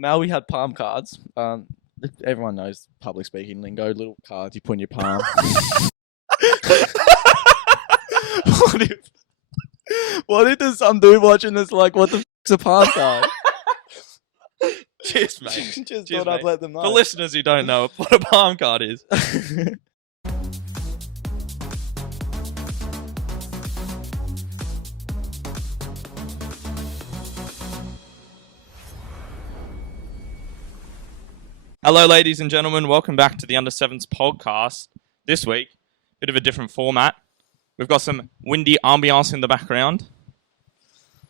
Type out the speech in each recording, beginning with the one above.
Mal, we had palm cards. Everyone knows public speaking lingo. Little cards you put in your palm. what if? What if there's some dude watching this like, what the f***'s a palm card? Cheers, mate. Just Cheers, thought I'd mate. let them know. For listeners who don't know what a palm card is. Hello, ladies and gentlemen. Welcome back to the Under Sevens podcast. This week, bit of a different format. We've got some windy ambiance in the background.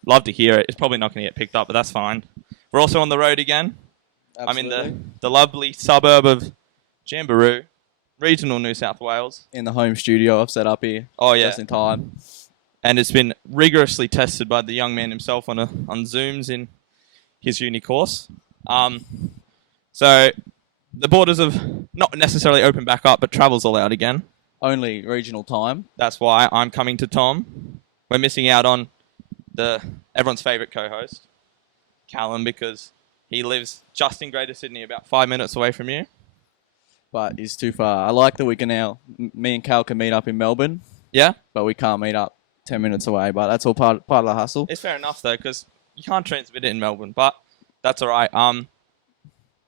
Love to hear it. It's probably not going to get picked up, but that's fine. We're also on the road again. Absolutely. I'm in the lovely suburb of Jamberoo, regional New South Wales. In the home studio I've set up here. Oh, yeah. Just in time. And it's been rigorously tested by the young man himself on Zooms in his uni course. So the borders have not necessarily opened back up, but travel's allowed again. Only regional time. That's why I'm coming to Tom. We're missing out on everyone's favourite co-host, Callum, because he lives just in Greater Sydney, about 5 minutes away from you. But it's too far. I like that we can now, me and Cal can meet up in Melbourne, Yeah? but we can't meet up 10 minutes away. But that's all part of the hustle. It's fair enough, though, because you can't transmit it in Melbourne, but that's all right.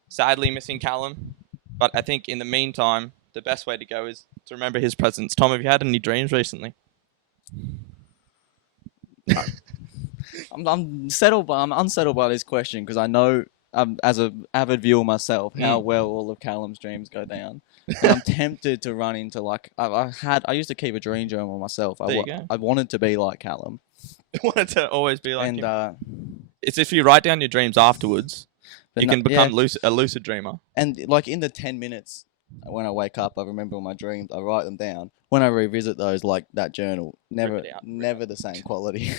Sadly missing Callum, but I think in the meantime, the best way to go is to remember his presence. Tom, have you had any dreams recently? I'm unsettled by this question because I know, as an avid viewer myself, how well all of Callum's dreams go down. And I'm tempted to run into I used to keep a dream journal myself. I wanted to be like Callum. I wanted to always be like him. And It's if you write down your dreams afterwards, you can become a lucid dreamer. And like in the 10 minutes when I wake up, I remember all my dreams. I write them down. When I revisit those, like that journal, never the same quality.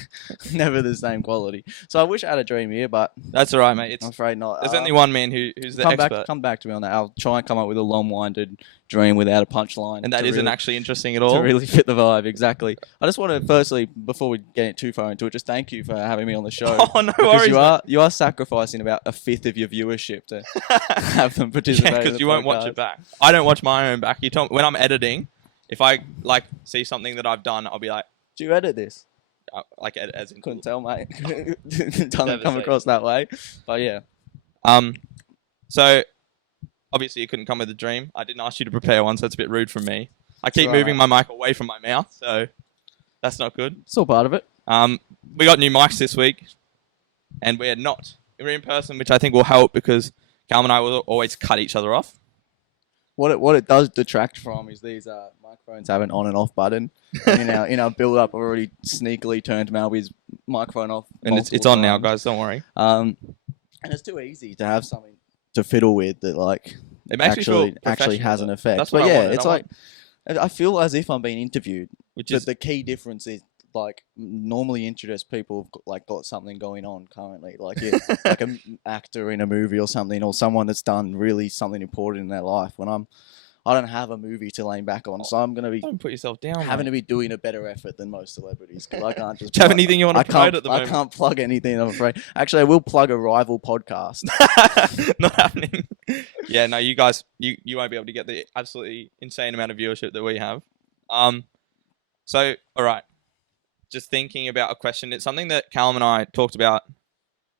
Never the same quality. So I wish I had a dream here, but that's all right, mate. I'm afraid not. There's only one man who's the expert. Come back to me on that. I'll try and come up with a long-winded dream without a punchline. And that isn't actually interesting at all. To really fit the vibe, exactly. I just want to, firstly, before we get too far into it, just thank you for having me on the show. Oh, no worries. You are sacrificing about a fifth of your viewership to have them participate. Yeah, because you won't watch it back. I don't watch my own back. When I'm editing, if I see something that I've done, I'll be like, "Do you edit this?" As in couldn't tell, mate. Doesn't come across that way. But yeah. So obviously you couldn't come with a dream. I didn't ask you to prepare one, so it's a bit rude from me. I keep moving my mic away from my mouth, so that's not good. It's all part of it. We got new mics this week, and we're in person, which I think will help because Callum and I will always cut each other off. What it does detract from is these microphones have an on and off button. And in our build up, I've already sneakily turned Malby's microphone off. And it's on now, guys. Don't worry. And it's too easy to have something to fiddle with that it makes actually has an effect. That's but yeah, it's I feel as if I'm being interviewed. The key difference is normally introduce people who've got something going on currently, like an actor in a movie or something, or someone that's done really something important in their life. When I don't have a movie to lean back on, so I'm gonna be don't put yourself down. Having to be doing a better effort than most celebrities because I can't just. Do you have anything you want to promote at the moment? I can't plug anything. I'm afraid. Actually, I will plug a rival podcast. Not happening. Yeah, no, you guys, you won't be able to get the absolutely insane amount of viewership that we have. So all right. Just thinking about a question. It's something that Callum and I talked about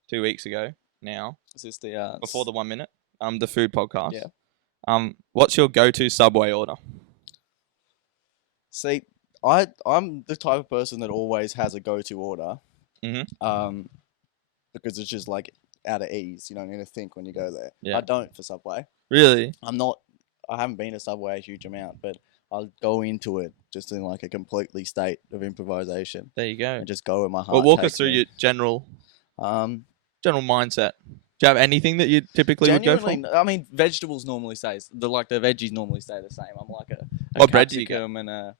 2 weeks ago now. Is this the before the 1 minute? The food podcast. Yeah. What's your go-to Subway order? See, I'm the type of person that always has a go-to order. Mm-hmm. Because it's just out of ease. You don't need to think when you go there. Yeah. I don't for Subway. Really? I haven't been to Subway a huge amount, but I'll go into it just in a completely state of improvisation. There you go. And just go with my heart. Well, walk us through your general mindset. Do you have anything that you typically would go for? I mean, vegetables normally stays the veggies normally stay the same. I'm like a what bread do you get? And a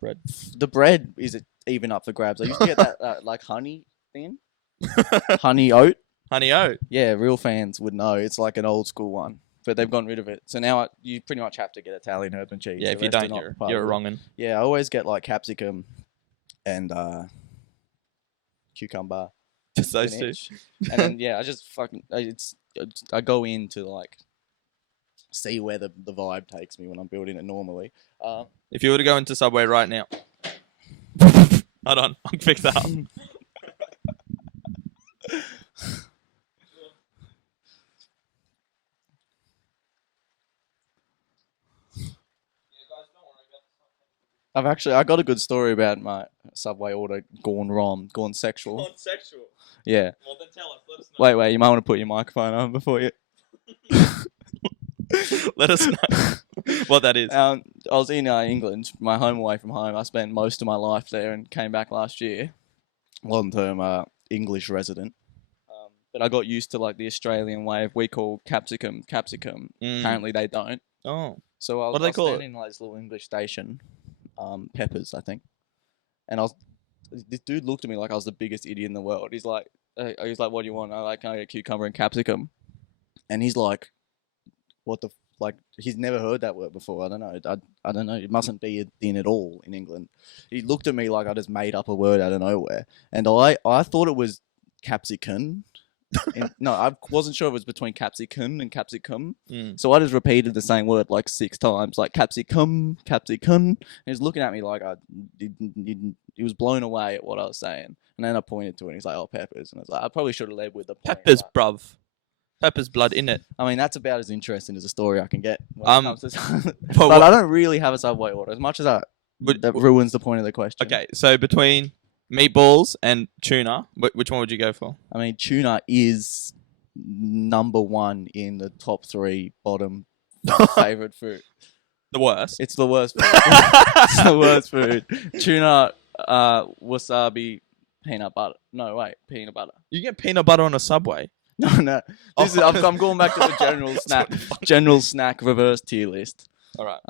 bread. The bread is even up for grabs. I used to get that honey thing, honey oat. Honey oat. Yeah, real fans would know. It's like an old school one. But they've gotten rid of it. So now you pretty much have to get Italian herb and cheese. Yeah, if you don't, you're a wrong'un. Yeah, I always get capsicum and cucumber Just those two. finish. And then I just I go in to like see where the vibe takes me when I'm building it normally. If you were to go into Subway right now, hold on, I'll fix that up. I got a good story about my Subway order gone sexual. Gone sexual. Yeah. Well, then tell us. Let us know. Wait, you might want to put your microphone on before you. Let us know what that is. I was in England, my home away from home. I spent most of my life there and came back last year. Long-term English resident. But I got used to like the Australian way of we call capsicum. Apparently they don't. Oh. So I was, What do they call it? standing in like this little English station, peppers, I think. And this dude looked at me like I was the biggest idiot in the world. He's like, what do you want? Can I get cucumber and capsicum? And he's like, what the, like, he's never heard that word before. I don't know. I don't know. It mustn't be a thing at all in England. He looked at me like I just made up a word out of nowhere. And I thought it was capsicum. No, I wasn't sure if it was between capsicum and capsicum. So I just repeated the same word like 6 times, like capsicum. And he was looking at me like he was blown away at what I was saying. And then I pointed to it and he's like, oh, peppers. And I was like, I probably should have led with the point, Peppers, bruv. Peppers blood in it. I mean, that's about as interesting as a story I can get when it comes to but I don't really have a Subway order as much as that ruins the point of the question. Okay, so between meatballs and tuna, which one would you go for? I mean, tuna is number 1 in the top 3 bottom favorite food. The worst. It's the worst food. It's the worst food. Tuna, wasabi, peanut butter. No, wait, peanut butter. You get peanut butter on a Subway? No. I'm going back to the general snack reverse tier list. All right.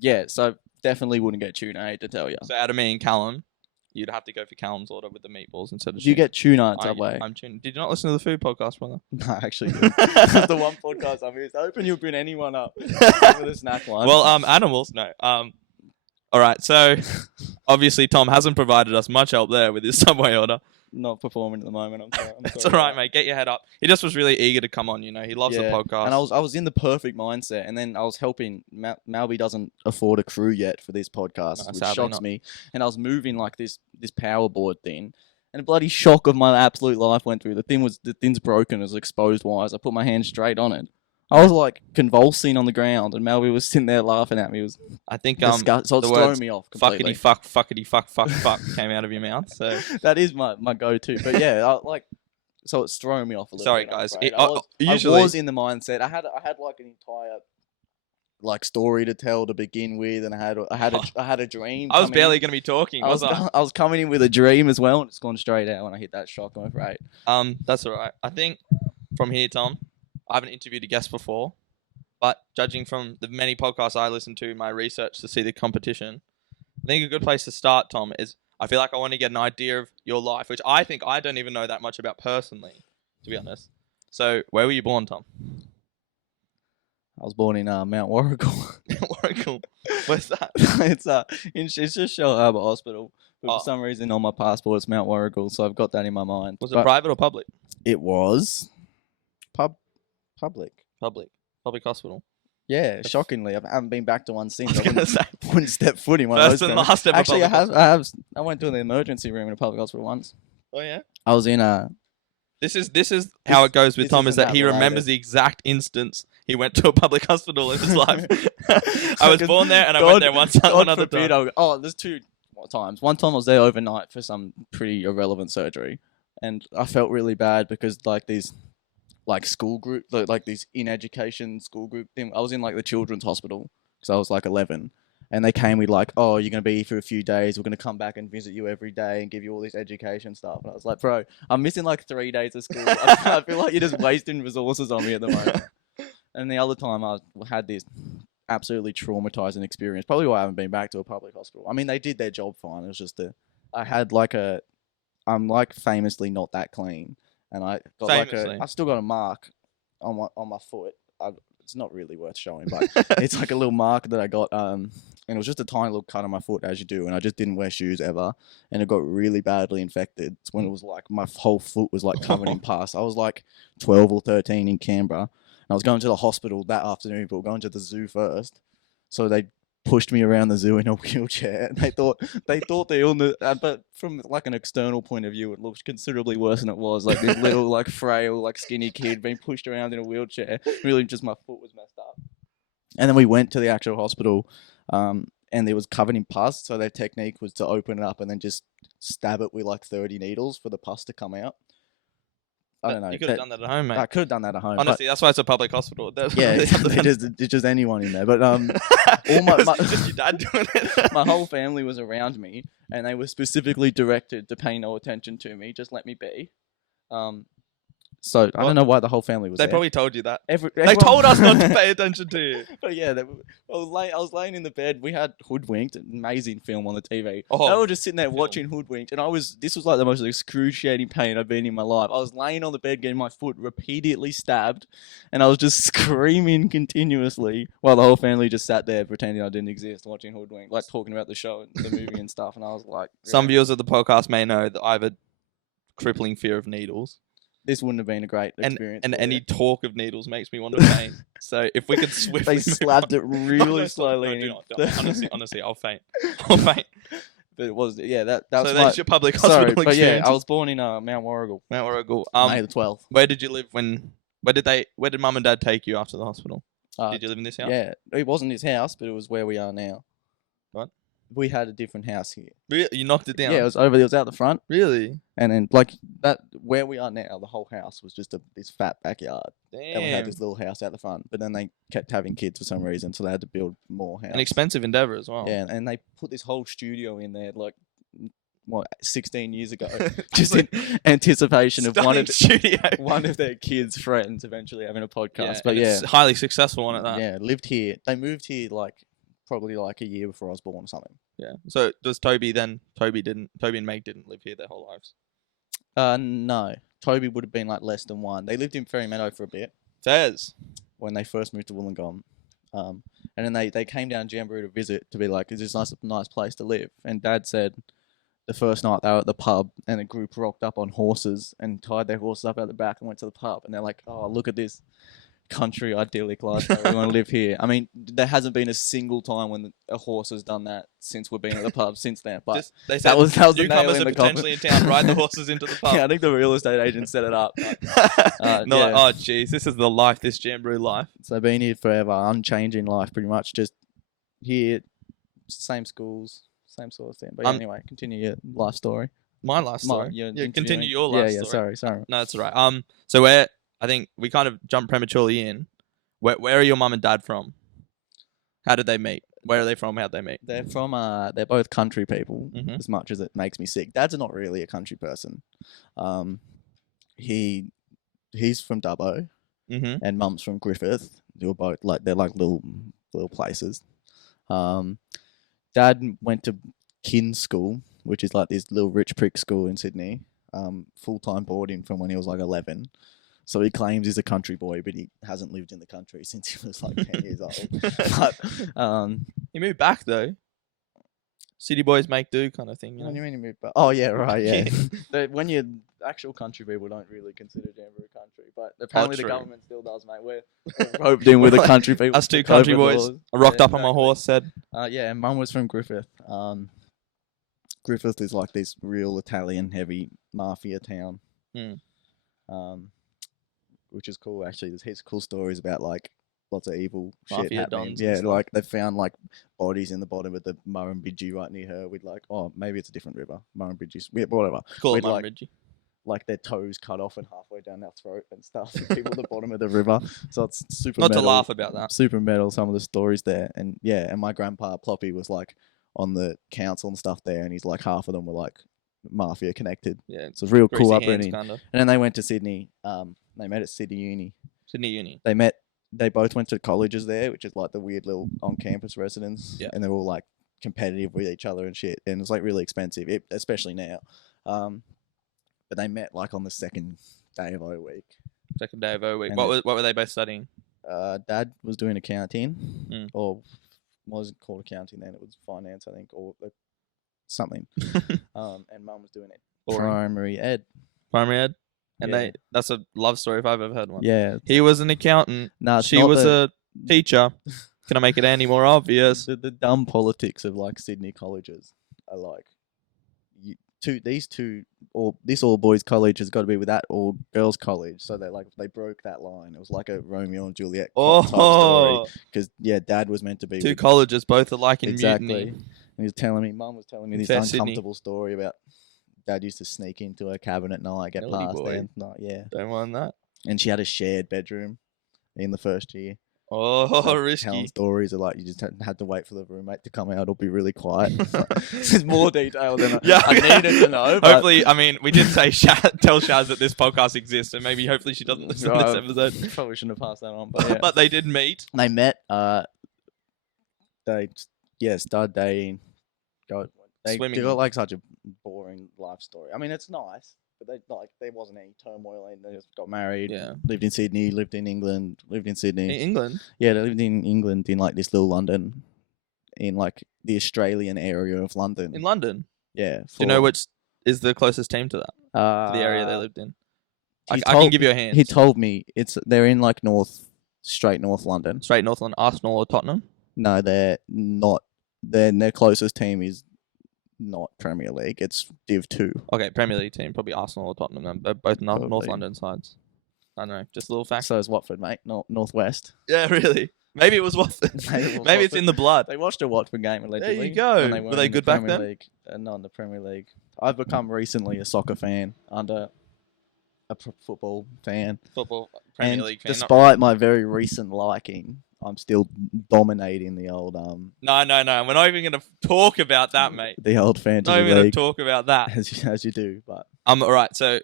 Yeah, so definitely wouldn't get tuna, I hate to tell you. So out of me and Callum, you'd have to go for Callum's order with the meatballs instead of Did you get tuna at Subway? I'm tuna. Did you not listen to the food podcast, brother? No, actually didn't. This is the one podcast I missed. I hope you bring anyone up for the snack one. Well, animals, no. All right, so obviously Tom hasn't provided us much help there with his Subway order. Not performing at the moment. I'm sorry. It's all right, mate. Get your head up. He just was really eager to come on. You know, he loves the podcast. And I was in the perfect mindset, and then I was helping. Malby doesn't afford a crew yet for this podcast, which shocks me. And I was moving like this power board thing, and a bloody shock of my absolute life went through. The thing's broken. It was exposed wires. I put my hand straight on it. I was like convulsing on the ground, and Malby was sitting there laughing at me. It was, I think, so it's throwing me off completely. Fuckity fuck came out of your mouth. So that is my go-to. But yeah, so it's throwing me off a little. Sorry, bit, guys. I was in the mindset. I had like an entire like story to tell to begin with, and I had a dream. I was barely going to be talking. I was coming in with a dream as well, and it's gone straight out when I hit that shock. I'm afraid. That's all right. I think from here, Tom, I haven't interviewed a guest before, but judging from the many podcasts I listen to, my research to see the competition, I think a good place to start, Tom, is I feel like I want to get an idea of your life, which I think I don't even know that much about personally, to be honest. So, where were you born, Tom? I was born in Mount Warrigal. Warrigal? Where's that? It's just Shell Harbour Hospital. But for some reason on my passport it's Mount Warrigal, so I've got that in my mind. Was it private or public? It was public hospital. Yeah, shockingly, I haven't been back to one since. I was going to say, wouldn't step foot in one first of those. And last ever. Actually, I went to the emergency room in a public hospital once. Oh yeah. I was in This is how it goes with Tom, is that he remembers the exact instance he went to a public hospital in his life. I was born there and I went there one other time. There's 2 times. One time I was there overnight for some pretty irrelevant surgery, and I felt really bad because like these like school group, like these in education school group thing. I was in like the children's hospital because I was like 11. And they came with like, oh, you're going to be here for a few days. We're going to come back and visit you every day and give you all this education stuff. And I was like, bro, I'm missing like 3 days of school. I feel like you're just wasting resources on me at the moment. And the other time I had this absolutely traumatizing experience. Probably why I haven't been back to a public hospital. I mean, they did their job fine. It was just I'm like famously not that clean. And I got I still got a mark on my foot. It's not really worth showing, but it's like a little mark that I got. And it was just a tiny little cut on my foot, as you do. And I just didn't wear shoes ever, and it got really badly infected. It's when it was like my whole foot was like covered in pus. I was like 12 or 13 in Canberra, and I was going to the hospital that afternoon, but going to the zoo first. So they pushed me around the zoo in a wheelchair. And they thought the illness, but from like an external point of view, it looked considerably worse than it was. Like this little, like frail, like skinny kid being pushed around in a wheelchair. Really, just my foot was messed up. And then we went to the actual hospital, and it was covered in pus. So their technique was to open it up and then just stab it with like 30 needles for the pus to come out. I don't know. You could have done that at home, mate. I could have done that at home. Honestly, that's why it's a public hospital. Yeah, it's just anyone in there. But all just your dad doing it. My whole family was around me, and they were specifically directed to pay no attention to me. Just let me be. So I don't know why the whole family was They there. probably told you that. They told us not to pay attention to you. But yeah, I was laying in the bed. We had Hoodwinked, an amazing film on the TV. Oh, they were just sitting there watching Hoodwinked, and this was like the most excruciating pain I've been in my life. I was laying on the bed getting my foot repeatedly stabbed, and I was just screaming continuously while the whole family just sat there pretending I didn't exist, watching Hoodwinked, like talking about the show and the movie and stuff. And I was like, some viewers of the podcast may know that I have a crippling fear of needles. This wouldn't have been a great experience. And any talk of needles makes me want to faint. So if we could swiftly... They slapped it really slowly. No, do not. Honestly, I'll faint. I'll faint. But it was, yeah, that was so that's your public hospital but experience. yeah, I was born in Mount Warrigal. Mount Warrigal. May the 12th. Where did you live where did mum and dad take you after the hospital? Did you live in this house? Yeah, it wasn't his house, but it was where we are now. What? We had a different house here. Really? You knocked it down? Yeah, it was out the front. Really? And then, like, that, where we are now, the whole house was just this fat backyard. Damn. And we had this little house out the front. But then they kept having kids for some reason, so they had to build more house. An expensive endeavour as well. Yeah, and they put this whole studio in there, like, 16 years ago, just in anticipation of one of their kids' friends eventually having a podcast. Yeah, but yeah, it's highly successful one at that. Yeah, lived here. They moved here probably like a year before I was born or something. Yeah. So does Toby and Meg didn't live here their whole lives? No. Toby would have been like less than one. They lived in Ferry Meadow for a bit. Fairs. When they first moved to Wollongong. And then they came down Jamboree to visit to be like, is this nice place to live? And Dad said the first night they were at the pub and a group rocked up on horses and tied their horses up out the back and went to the pub. And they're like, oh, look at this country idyllic lifestyle. We want to live here. I mean, there hasn't been a single time when a horse has done that since we've been at the pub since then. But they said that was the nail newcomers in are the potentially in town. Ride the horses into the pub. Yeah, I think the real estate agent set it up. Like, yeah. oh, jeez, this is the life, this Jamboree life. So been here forever, unchanging life, pretty much. Just here, same schools, same sort of thing. But anyway, continue your life story. My life story. Continue your life story. Sorry. No, that's all right. So I think we kind of jumped prematurely in. Where are your mum and dad from? How did they meet? Where are they from? How'd they meet? They're from they're both country people. Mm-hmm. As much as it makes me sick. Dad's not really a country person. He's from Dubbo, and mum's from Griffith. They're both they're like little places. Dad went to kin school, which is like this little rich prick school in Sydney. Full-time boarding from when he was like 11. So he claims he's a country boy, but he hasn't lived in the country since he was like 10 years old. But he moved back though. City boys make do kind of thing. You know? What do you mean he moved back? Oh yeah, right, yeah. When you're actual country people don't really consider Jamboree country, but apparently the government still does, mate. We're roped in with the country people. Us two country boys. I rocked up on my horse, said. Yeah, and mum was from Griffith. Griffith is like this real Italian heavy mafia town. Which is cool actually. There's heaps of cool stories about like lots of evil shit happening. Yeah, like they found like bodies in the bottom of the Murrumbidgee right near her with like, oh, maybe it's a different river. Murrumbidgee, yeah, whatever. Call it Murrumbidgee. Like their toes cut off and halfway down their throat and stuff. People at the bottom of the river. So it's super Not metal, to laugh about that. Super metal, some of the stories there. And yeah, and my grandpa Ploppy was like on the council and stuff there, and he's like half of them were like mafia connected. Yeah. So it's real cool upbringing. Kinda. And then they went to Sydney. They met at Sydney Uni. Sydney Uni. They both went to colleges there, which is like the weird little on-campus residence. Yeah. And they're all like competitive with each other and shit. And it's like really expensive, especially now. But they met like on the second day of O week. Second day of O week. And What were they both studying? Dad was doing accounting, Mm. or wasn't called accounting then. It was finance, I think, or something. And Mum was doing it Boring. primary ed. Primary ed. And Yeah. that's a love story if I've ever heard one. Yeah. He was an accountant. No, it's She not was the, a teacher. Can I make it any more obvious? the dumb politics of like Sydney colleges are like this all boys college has got to be with that all girls college, so they broke that line. It was like a Romeo and Juliet type story, Oh, because Dad was meant to be two with, colleges both alike in exactly. mutiny. And he was Mum was telling me this Fair Sydney. uncomfortable story about Dad used to sneak into her cabin at night, get Melody past boy. there, and yeah, Don't mind that. and she had a shared bedroom in the first year. Oh, So risky. Telling stories are like you just had to wait for the roommate to come out. It'll be really quiet. There's more detail than I needed to know. But Hopefully, I mean, we did say tell Shaz that this podcast exists, and maybe hopefully she doesn't listen to this episode. Probably shouldn't have passed that on, but yeah. But they did meet. They met. They started dating. They Swimming. got like such a boring life story. I mean, it's nice, but there wasn't any turmoil. They just got married. Yeah. Lived in Sydney. Lived in England. Lived in Sydney. In England? Yeah, they lived in England in like this little London, in like the Australian area of London. In London? Yeah. Do you know which is the closest team to that? To the area they lived in? I can give you a hint. He told me they're in like straight North London. Straight North London, Arsenal or Tottenham? No, they're not. Their closest team is not Premier League. It's Div 2. Okay, Premier League team, probably Arsenal or Tottenham. Then. They're both North Probably. London sides. I don't know, just a little fact. So is Watford, mate. Northwest. Yeah, really. Maybe it was Watford. Maybe it's in the blood. They watched a Watford game allegedly. There you go. When Were they good back then? League. Not in the Premier League. I've become recently a soccer fan under a football fan. Football Premier And League fan. despite my very recent liking, I'm still dominating the old No. We're not even going to talk about that, mate. the old fantasy Not even going league, to talk about that. as you do. But All right. So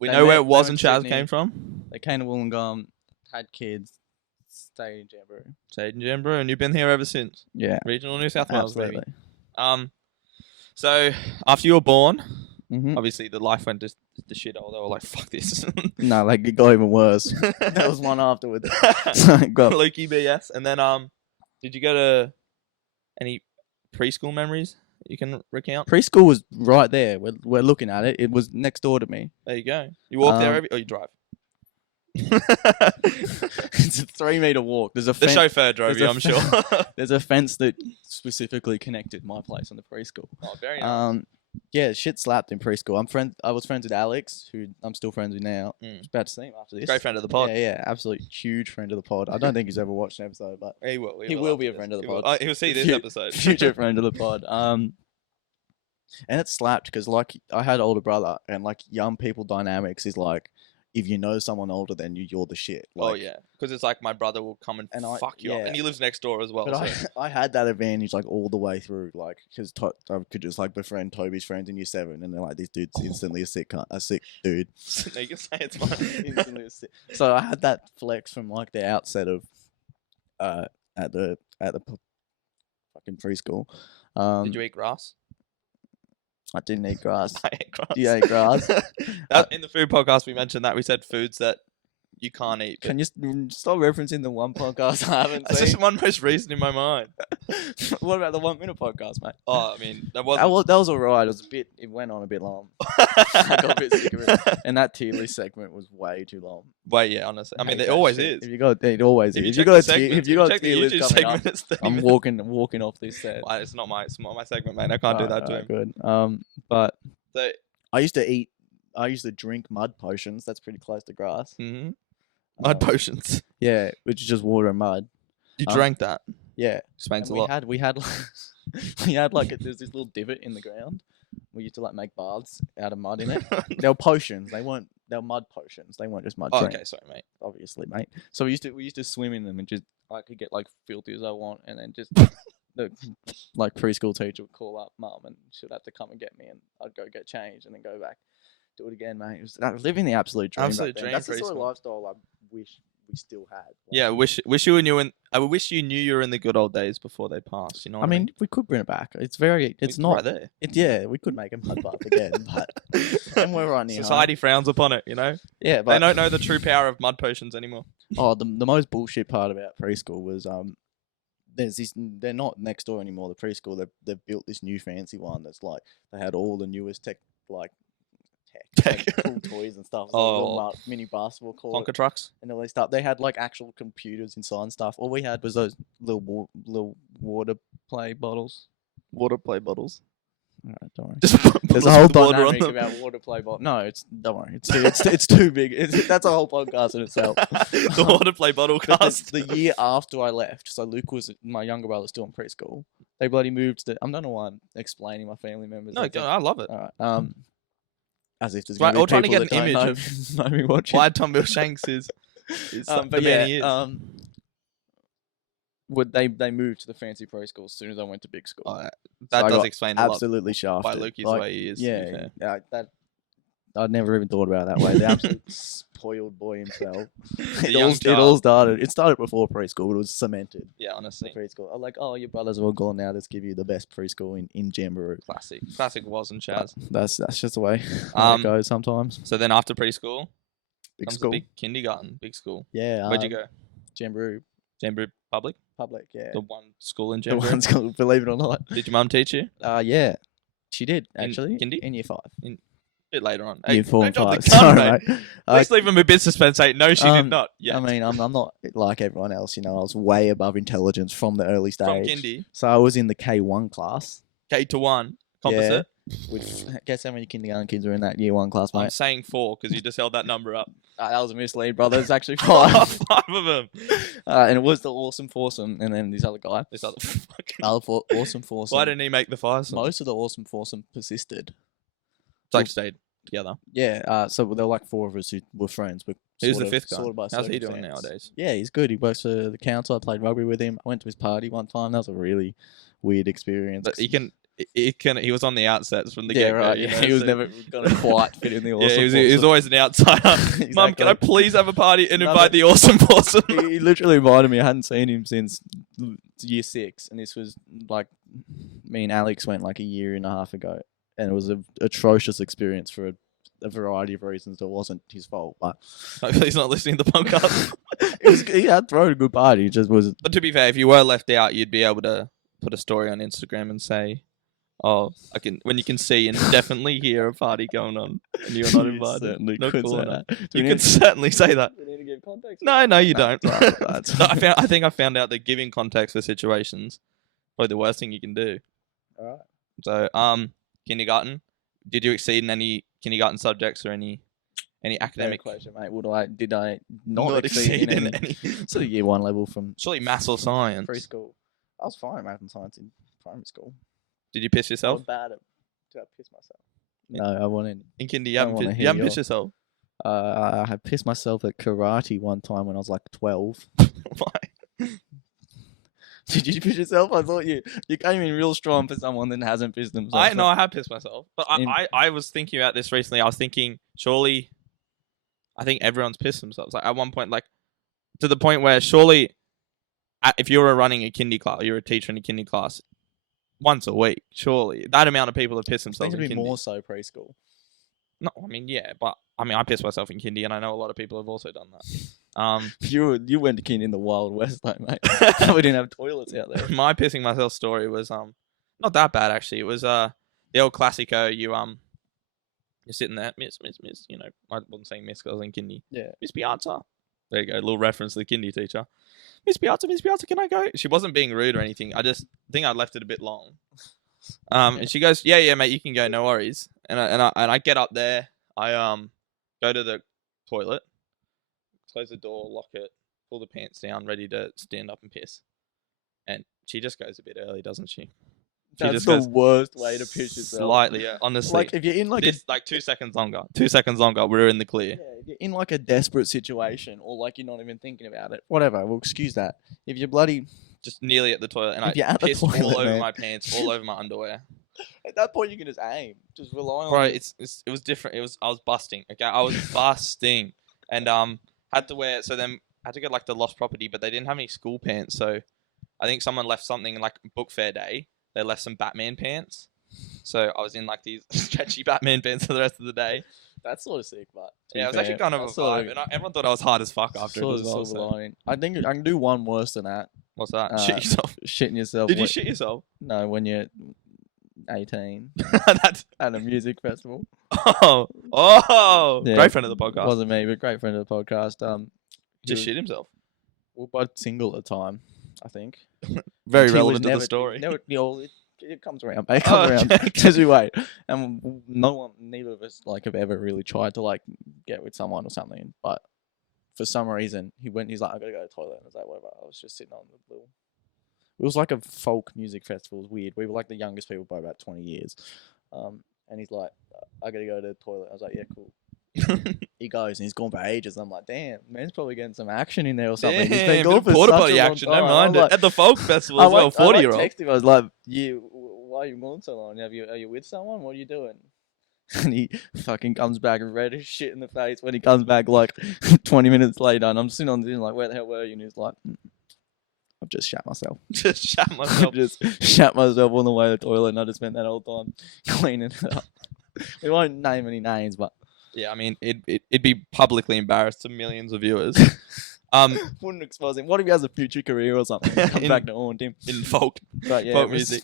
we They know where met- it was they and went Chaz Sydney. came from. they came to Wollongong, had kids, stayed in Jamboree. Stayed in Jamboree, and you've been here ever since. Yeah, Regional New South Wales, absolutely. baby. So after you were born, Mm-hmm. obviously the life went to shit. They were like, "Fuck this." No, like it got even worse. There was one afterwards. So it got Lukey BS. And then did you go to any preschool memories you can recount? preschool was right there. We're looking at it. It was next door to me. There you go. You walk there or you drive? It's a 3-meter walk. There's a The fence. chauffeur drove you, I'm sure. There's a fence that specifically connected my place and the preschool. Oh, very nice. Yeah, shit slapped in preschool. I was friends with Alex, who I'm still friends with now. Mm. I was about to see him after this. Great friend of the pod. Yeah, absolute huge friend of the pod. I don't think he's ever watched an episode, but He will. He will be a after friend this. of the He will. pod. He'll see this Fu- episode. future friend of the pod. And it slapped because like I had an older brother, and like young people dynamics is like if you know someone older than you, you're the shit. Like, Oh yeah, because it's like my brother will come and fuck you up, yeah. and he lives next door as well. But So. I had that advantage like all the way through, like because I could just like befriend Toby's friends in year 7, and they're like, this dude's instantly a sick dude. No, you can say it's fine. Instantly a sick. So I had that flex from like the outset of at the fucking preschool. Did you eat grass? I didn't eat grass. I ate grass. You ate grass? In the food podcast, we mentioned that. We said foods that you can't eat. Can you stop referencing the one podcast I haven't That's seen? just one most recent in my mind. What about the 1 minute podcast, mate? Oh, I mean, that That wasn't... was alright. It went on a bit long. I got a bit sick of it. And that tier list segment was way too long. Wait, yeah, honestly. I mean, Hate it that always shit. is. It always If is. you If you check the got if you got check the tier list YouTube coming segment, up, it's 30 I'm minutes. walking off this set. Well, it's not my segment, mate. I can't do that to him. Good. But So, I used to drink mud potions. That's pretty close to grass. mud Um, potions. Yeah, which is just water and mud. You um, drank that. Yeah. Explains And a lot. we had we had like there's this little divot in the ground. We used to like make baths out of mud in it. They were potions. They were mud potions. They weren't just mud Oh, drinks. okay, sorry, mate. Obviously, mate. So we used to swim in them, and just I could get like filthy as I want, and then just the like preschool teacher would call up mum, and she'd have to come and get me, and I'd go get changed, and then go back, do it again, mate. I was living the absolute dream. Absolute back then. dream That's the sort of preschool. lifestyle I wish we still had. Like, Yeah, I wish you knew you were in the good old days before they passed. You know what I mean, we could bring it back. It's very. It's not. right there. Yeah, we could make a mud bath again, but and we're right near Society home. frowns upon it. You know. Yeah, They but don't know the true power of mud potions anymore. the most bullshit part about preschool was there's this. They're not next door anymore. The preschool they've built this new fancy one that's like they had all the newest tech like cool toys and stuff. So little mini basketball court. Plonker trucks. And all this stuff. They had like actual computers inside and stuff. All we had was those little water play bottles. Water play bottles. All right, don't worry. Just There's a whole water on dynamic them. about water play bottles. No, don't worry. It's too big. That's a whole podcast in itself. The water play bottle But cast. the year after I left, so Luke was my younger brother, still in preschool. They bloody moved to. I don't know why I'm explaining my family members. No, I love it. All right. As if there's Right, going or to be trying to people get an that image don't know me watching. Why Tom Behl-Shanks is But the man he is. They moved to the fancy preschool as soon as I went to big school. Oh, So that I does got explain a lot absolutely shafted. why Luke is the way he is. to be Yeah, fair. that I'd never even thought about it that way. The absolute spoiled boy himself. The It young all child. started. It started before preschool, but it was cemented. Yeah, The honestly. preschool. I'm like, oh, your brothers are all gone now. Let's give you the best preschool in Jamboree. Classic was and Chaz. That's just the way Um, it goes sometimes. So then after preschool, Big comes school. the big kindergarten, big school. Yeah. Where'd you go? Jamboree Jamboree Public? Public. Yeah. The one school in The Jamboree? one school, believe it or not. Did your mum teach you? Yeah. She did, In actually. kindy? In year 5. A bit later on. Year 4 and don't drop 5. the gun, Sorry, mate. mate. Let's leave him a bit suspense. No, she did not. Yeah. I mean, I'm not like everyone else, you know. I was way above intelligence from the early stage. From kindy, So I was in the K1 class. K to 1, composite. Which, guess how many kindergarten kids were in that year 1 class, I'm mate? saying 4 because you just held that number up. That was a mislead, brother. It's actually 5. 5 of them. And it was the awesome foursome, and then this other guy. This other fucking. Awesome foursome. Why didn't he make the 5? Most of the awesome foursome persisted. It's like stayed together. Yeah, so there were like 4 of us who were friends. But Who's the 5th guy? Sort of by How's he doing circumstance. nowadays? Yeah, he's good. He works for the council. I played rugby with him. I went to his party one time. That was a really weird experience. But he was on the outsets from the Yeah, get-go, right. you Yeah, know, he was so- never going to quite fit in the awesome Yeah, he was always an outsider. Mum, can I Exactly. please have a party and No, invite but- the awesome foursome? He literally invited me. I hadn't seen him since year 6, and this was like me and Alex went like a year and a half ago, and it was an atrocious experience for a variety of reasons. It wasn't his fault, but Hopefully he's not listening to the podcast. he had thrown a good party. It just was. But to be fair, if you were left out, you'd be able to put a story on Instagram and say, "Oh, when you can see and definitely hear a party going on, and you're not You invited." certainly No could cool say on that. it. You can certainly say that. We need to give context. No, you No, don't. right. No, I think I found out that giving context for situations probably the worst thing you can do. Alright. So, kindergarten. Did you exceed in any kindergarten subjects or any academic? question, mate. Did I not exceed in any sort of year 1 level from Surely maths or science. preschool? I was fine at math and science in primary school. Did you piss I yourself was bad at to piss myself. No, I wanted. in kinder? I don't wanna You hear haven't your- pissed yourself. I had pissed myself at karate one time when I was like 12. Why? Did you piss yourself? I thought you came in real strong for someone that hasn't pissed themselves. I have pissed myself, but In- I was thinking about this recently. I was thinking, surely, I think everyone's pissed themselves. Like at one point, like to the point where surely, if you were running a kindy class, you're a teacher in a kindy class, once a week, surely that amount of people have pissed I think themselves it'd in be kindy. more so preschool. No, I mean yeah, but I mean I pissed myself in kindy, and I know a lot of people have also done that. You went to kin in the Wild West, though, mate. We didn't have toilets out there. My pissing myself story was not that bad actually. It was the old classico. You're sitting there, miss. You know, I wasn't saying miss because I was in kindy. Yeah. Miss Piazza. There you go, little reference to the kindy teacher. Miss Piazza, can I go? She wasn't being rude or anything. I just think I left it a bit long. And she goes, yeah, mate, you can go, no worries. And I get up there. I go to the toilet, close the door, lock it, pull the pants down, ready to stand up and piss. And she just goes a bit early, doesn't she? That's just the goes worst way to piss yourself. Slightly, yeah, honestly. Like if you're in like Like 2 seconds longer. 2 seconds longer, we're in the clear. if you're in like a desperate situation or like you're not even thinking about it, whatever, we'll excuse that. If you're bloody Just nearly at the toilet, and If you're I at the pissed all toilet, over man. my pants, all over my underwear. at that point you can just aim, just rely on. Bro, it was different. I was busting. Okay, I was busting, and had to wear. So then had to go like the lost property, but they didn't have any school pants. So I think someone left something like book fair day. They left some Batman pants. So I was in like these stretchy Batman pants for the rest of the day. That's sort of sick, but Yeah, it was actually kind of a vibe, and everyone thought I was hard as fuck after it sort as of well. silver So. lining. I think I can do one worse than that. What's that? Shit yourself. Shitting yourself. Did you shit yourself? No, when you're 18 That's at a music festival. Yeah, great friend of the podcast. Wasn't me, but great friend of the podcast. Just shit himself. We're both single at the time, I think. Very relevant to the story. It comes around. It comes around. Just you wait. And neither of us have ever really tried to get with someone or something. But for some reason, he's like, I gotta go to the toilet. And I was like, whatever. I was just sitting on the little. It was like a folk music festival. It was weird. We were like the youngest people by about 20 years. And he's like, I gotta go to the toilet. I was like, yeah, cool. He goes and he's gone for ages. I'm like, damn, man's probably getting some action in there or something. He's been gone for porta such potty a long action. time. Don't mind it. Like, at the folk festival as well, 40-year-old. I texted him. I was like, why are you gone so long? Are you with someone? What are you doing? And he fucking comes back red as shit in the face when he comes back 20 minutes later. And I'm sitting on the thing like, where the hell were you? And he's like, I've just shat myself. Just shat myself. Just shat myself on the way to the toilet, and I just spent that whole time cleaning it up. We won't name any names, but yeah, I mean, it'd be publicly embarrassed to millions of viewers. Wouldn't expose him. What if he has a future career or something? Come back to haunt him in folk, but yeah, folk music.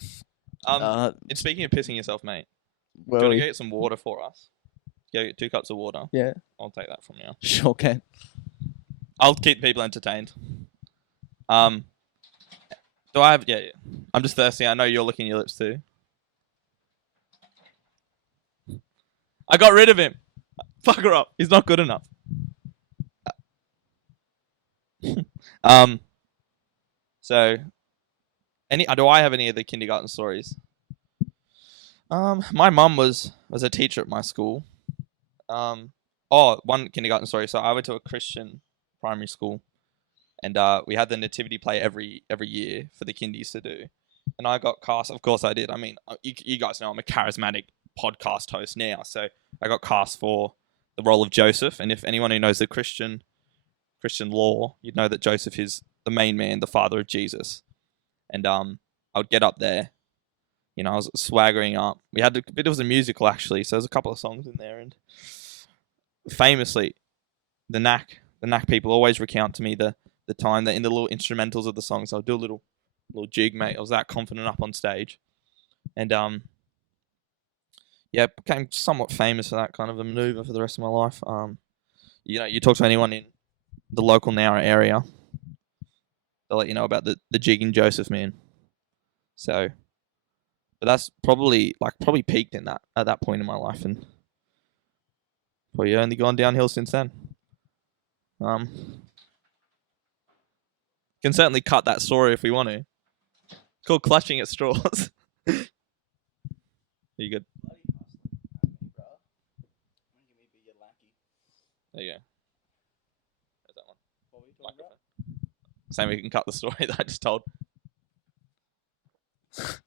And speaking of pissing yourself, mate, do you want to go get some water for us? Go get 2 cups of water. Yeah, I'll take that from you. Sure can. I'll keep people entertained. Do I have? Yeah. I'm just thirsty. I know you're licking your lips too. I got rid of him. Fuck her up. He's not good enough. So, do I have any of the kindergarten stories? My mum was a teacher at my school. One kindergarten story. So I went to a Christian primary school, and we had the nativity play every year for the kindies to do. And I got cast. Of course, I did. I mean, you guys know I'm a charismatic podcast host now, so I got cast for the role of Joseph. And if anyone who knows the Christian law, you'd know that Joseph is the main man, the father of Jesus. And I would get up there, I was swaggering up. It was a musical actually, so there's a couple of songs in there. And famously, the knack people always recount to me the time that in the little instrumentals of the songs, I'll do a little jig, mate. I was that confident up on stage, and became somewhat famous for that kind of a maneuver for the rest of my life. You talk to anyone in the local Nowra area, they'll let you know about the jigging Joseph, man. So, but that's probably peaked at that point in my life, and probably only gone downhill since then. Can certainly cut that story if we want to. It's called clutching at straws. Are you good? There you go. There's that one. What were you talking about? Saying we can cut the story that I just told. How's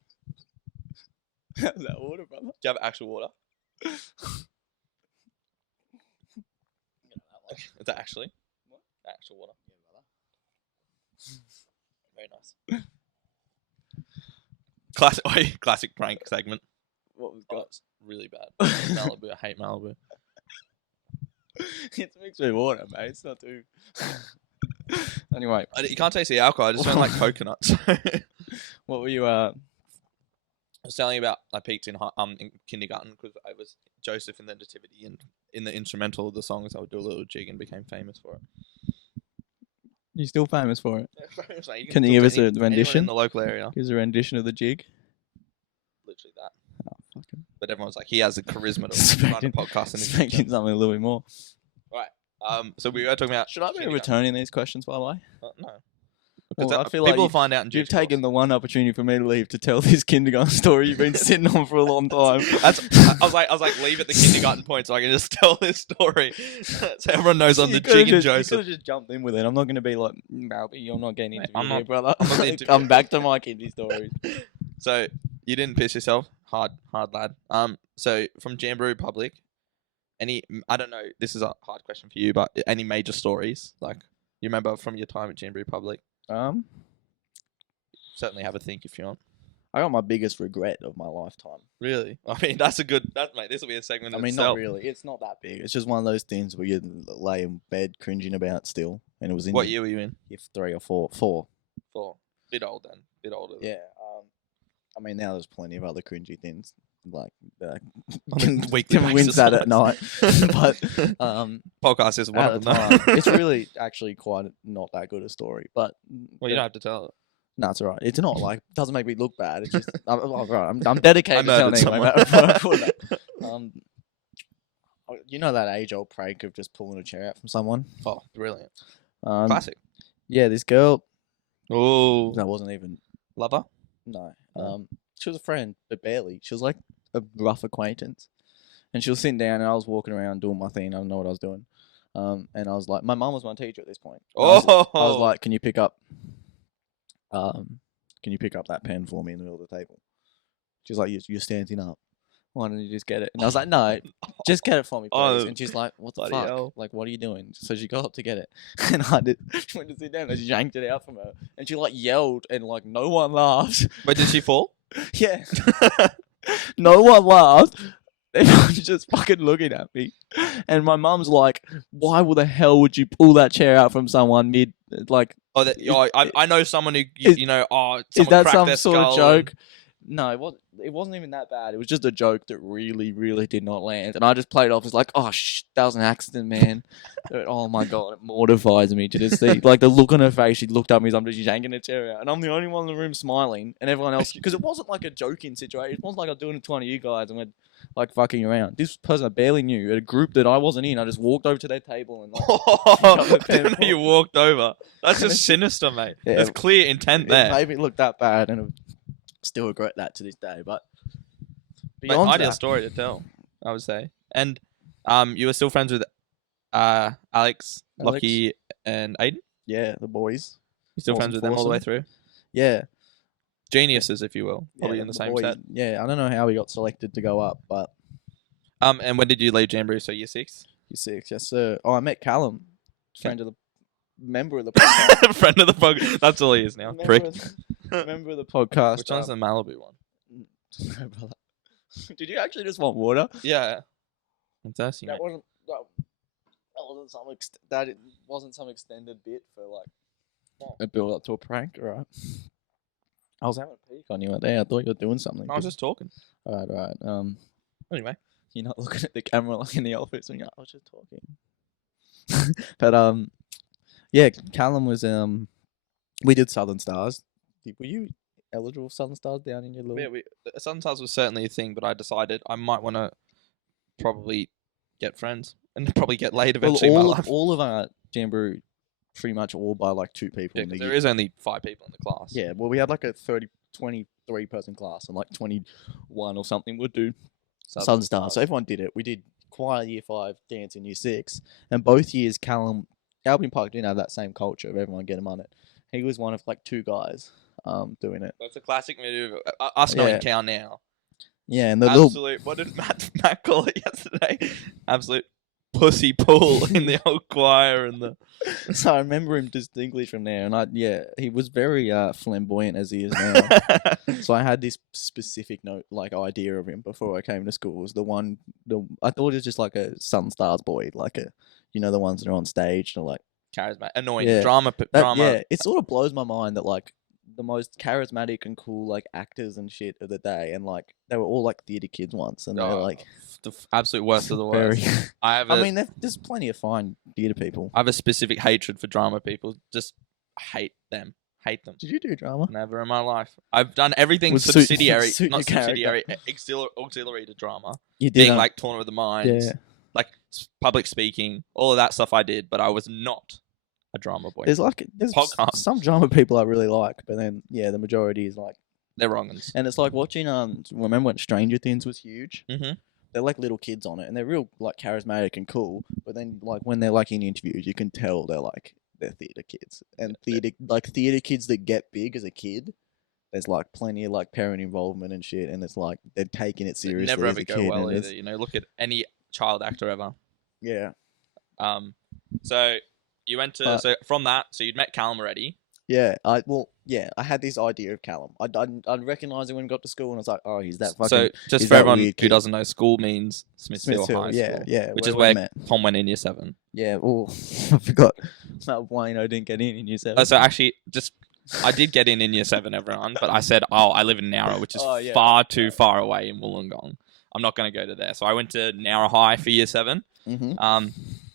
that water, brother? Do you have actual water? Is that actually? What? Actual water. Yeah, Very brother. nice. Classic prank segment. What was got? It's really bad. Malibu. I hate Malibu. It's mixed with water, mate. It's not too. Anyway, You can't taste the alcohol. I just smell like coconuts. what were you? I was telling you about I peaked in kindergarten because I was Joseph in the nativity, and in the instrumental of the songs I would do a little jig and became famous for it. You're still famous for it. Yeah, you Can you give us a rendition in the local area? Give us a rendition of the jig. Literally that. Oh, fucking. But everyone's like, he has a charisma to run a podcast. Expecting something a little bit more. Right. So we were talking about. Should I be returning these questions, by the way? No. Well, I feel people like find out in you've taken the one opportunity for me to leave to tell this kindergarten story you've been sitting on for a long time. I was like, leave at the kindergarten point so I can just tell this story, so everyone knows I'm the jigging Joseph. You could have just jumped in with it. I'm not going to be like, Malby, you're not getting interviewed here, brother. I'm not Come back to my kindy stories. So you didn't piss yourself, hard lad. So from Jamboree Public, I don't know, this is a hard question for you, but any major stories, like You remember from your time at Jamboree Public? Certainly have a think if you want. I got my biggest regret of my lifetime. Really? I mean, that's a good... mate, this will be a segment I mean, itself. not really. It's not that big. It's just one of those things where you lay in bed cringing about still. And it was in... What year were you in? Year 3 or 4. 4. 4. Bit old then. Bit older. Yeah. I mean, now there's plenty of other cringy things. Like, weekly wins that at night. But podcast is one of them. It's really actually quite not that good a story. But well, you don't have to tell it. No, it's alright. It's not like doesn't make me look bad. It's just I'm dedicated to telling someone. You know that age-old prank of just pulling a chair out from someone? Oh, brilliant! Classic. Yeah, this girl. Oh, that wasn't even lover. No. She was a friend, but barely. She was like a rough acquaintance, and she was sitting down, and I was walking around doing my thing. I don't know what I was doing. And I was like, my mum was my teacher at this point. I was like, can you pick up that pen for me in the middle of the table? She's like, you're standing up. Why don't you just get it? And I was like, no, just get it for me, please. And she's like, what the fuck? Hell? Like, what are you doing? So she got up to get it. And she went to sit down and she yanked it out from her. And she like yelled and like no one laughed. But did she fall? Yeah. No one laughed. Everyone's just fucking looking at me. And my mum's like, why the hell would you pull that chair out from someone mid, like... I know someone who, is that some sort of joke? No, it wasn't even that bad. It was just a joke that really, really did not land. And I just played it off as like, oh, that was an accident, man. Oh my God, it mortifies me to just see. Like the look on her face, she looked up at me as I'm just yanking a chair out. And I'm the only one in the room smiling. And everyone else, because it wasn't like a joking situation. It wasn't like I was doing it to one of you guys and we're like fucking around. This person I barely knew, at a group that I wasn't in, I just walked over to their table and like... I didn't know you walked over. That's just sinister, mate. Yeah, there's clear intent there. It made me look that bad and still regret that to this day, but beyond ideal story to tell, I would say. And you were still friends with Alex, Lockie, and Aiden? Yeah, the boys. You still friends with them all the way through? Yeah. Geniuses, if you will. Probably in the same set. Yeah, I don't know how we got selected to go up, but... And when did you leave Jamboree? So year 6? Year 6, yes sir. Oh, I met Callum, member of the podcast. Friend of the podcast. That's all he is now. Prick. Member of the podcast. Which one's the Malibu one? No, brother. Did you actually just want water? Yeah. I'm thirsty, that mate. wasn't some extended bit for like a build up to a prank, right? I was having a peek on you out there. I thought you were doing something. I was just talking. All right. Anyway, you're not looking at the camera like in the office when you're like, I was just talking. But yeah, Callum was we did Southern Stars. Were you eligible for Southern Stars down in your little... Yeah, Southern Stars was certainly a thing, but I decided I might want to probably get friends and probably get laid eventually in my life. All of our Jamboree pretty much all by like 2 people. Yeah, there is only 5 people in the class. Yeah, well, we had like a 23 person class and like 21 or something would do Southern Stars. So everyone did it. We did choir year 5, dance in year 6. And both years, Albion Park didn't have that same culture of everyone getting on it. He was one of like 2 guys doing it. That's a classic move. Us knowing Cal now. Yeah, and the absolute. What did Matt call it yesterday? Absolute pussy pull in the old choir and the. So I remember him distinctly from there, and he was very flamboyant as he is now. So I had this specific idea of him before I came to school. It was I thought he was just like a Southern Stars boy, like the ones that are on stage and like charismatic, annoying drama. Yeah, it sort of blows my mind that like the most charismatic and cool like actors and shit of the day, and like they were all like theatre kids once, and they're like the absolute worst of the worst. There's plenty of fine theatre people. I have a specific hatred for drama people. Just hate them. Hate them. Did you do drama? Never in my life. I've done everything subsidiary, not subsidiary, auxiliary to drama. You did being like Tournament of the Minds, like public speaking, all of that stuff I did, but I was not a drama boy. There's some drama people I really like, but then the majority is like they're wrong. And it's like watching remember when Stranger Things was huge? Mm-hmm. They're like little kids on it, and they're real like charismatic and cool. But then like when they're like in interviews, you can tell they're theatre kids, and theatre kids that get big as a kid. There's like plenty of like parent involvement and shit, and it's like they're taking it seriously. They never as ever a go kid, well either. Look at any child actor ever. Yeah. So You went to But- so from that, so you'd met Callum already. Yeah, I had this idea of Callum. I'd recognise him when he got to school, and I was like, oh, he's that fucking. So just he's for that everyone weird who kid. doesn't know, school means Smithfield High yeah, School. yeah, Which where is we where met. Tom went in year 7. Yeah, oh, I forgot that Wayno didn't get in year 7. So actually, I did get in year 7, everyone, but I said, I live in Nowra, which is yeah, far too far away in Wollongong. I'm not going to go to there. So I went to Nowra High for year 7. Mm-hmm.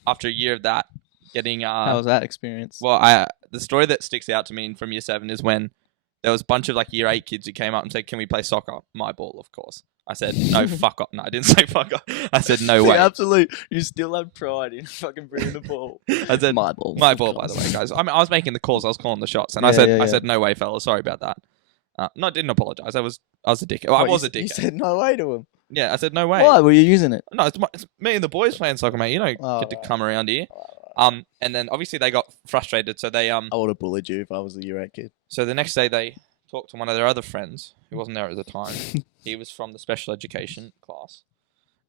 After a year of that, getting How was that experience? well, the story that sticks out to me from year 7 is when there was a bunch of like year 8 kids who came up and said, "Can we play soccer?" My ball, of course. I said, "No, fuck off." No, I didn't say fuck off. I said, "No way." Absolutely, you still have pride in fucking bringing the ball. I said, my ball. My ball, by the way, guys. I mean, I was making the calls. I was calling the shots, and Yeah, I said, "No way, fella. Sorry about that." No, I didn't apologize. I was a dickhead. Well, I was a dickhead. You said no way to him. Yeah, I said no way. Why were you using it? No, it's me and the boys playing soccer, mate. You don't get to come around here. And then obviously they got frustrated, so they I would have bullied you if I was a year 8 kid. So the next day they talked to one of their other friends who wasn't there at the time. He was from the special education class,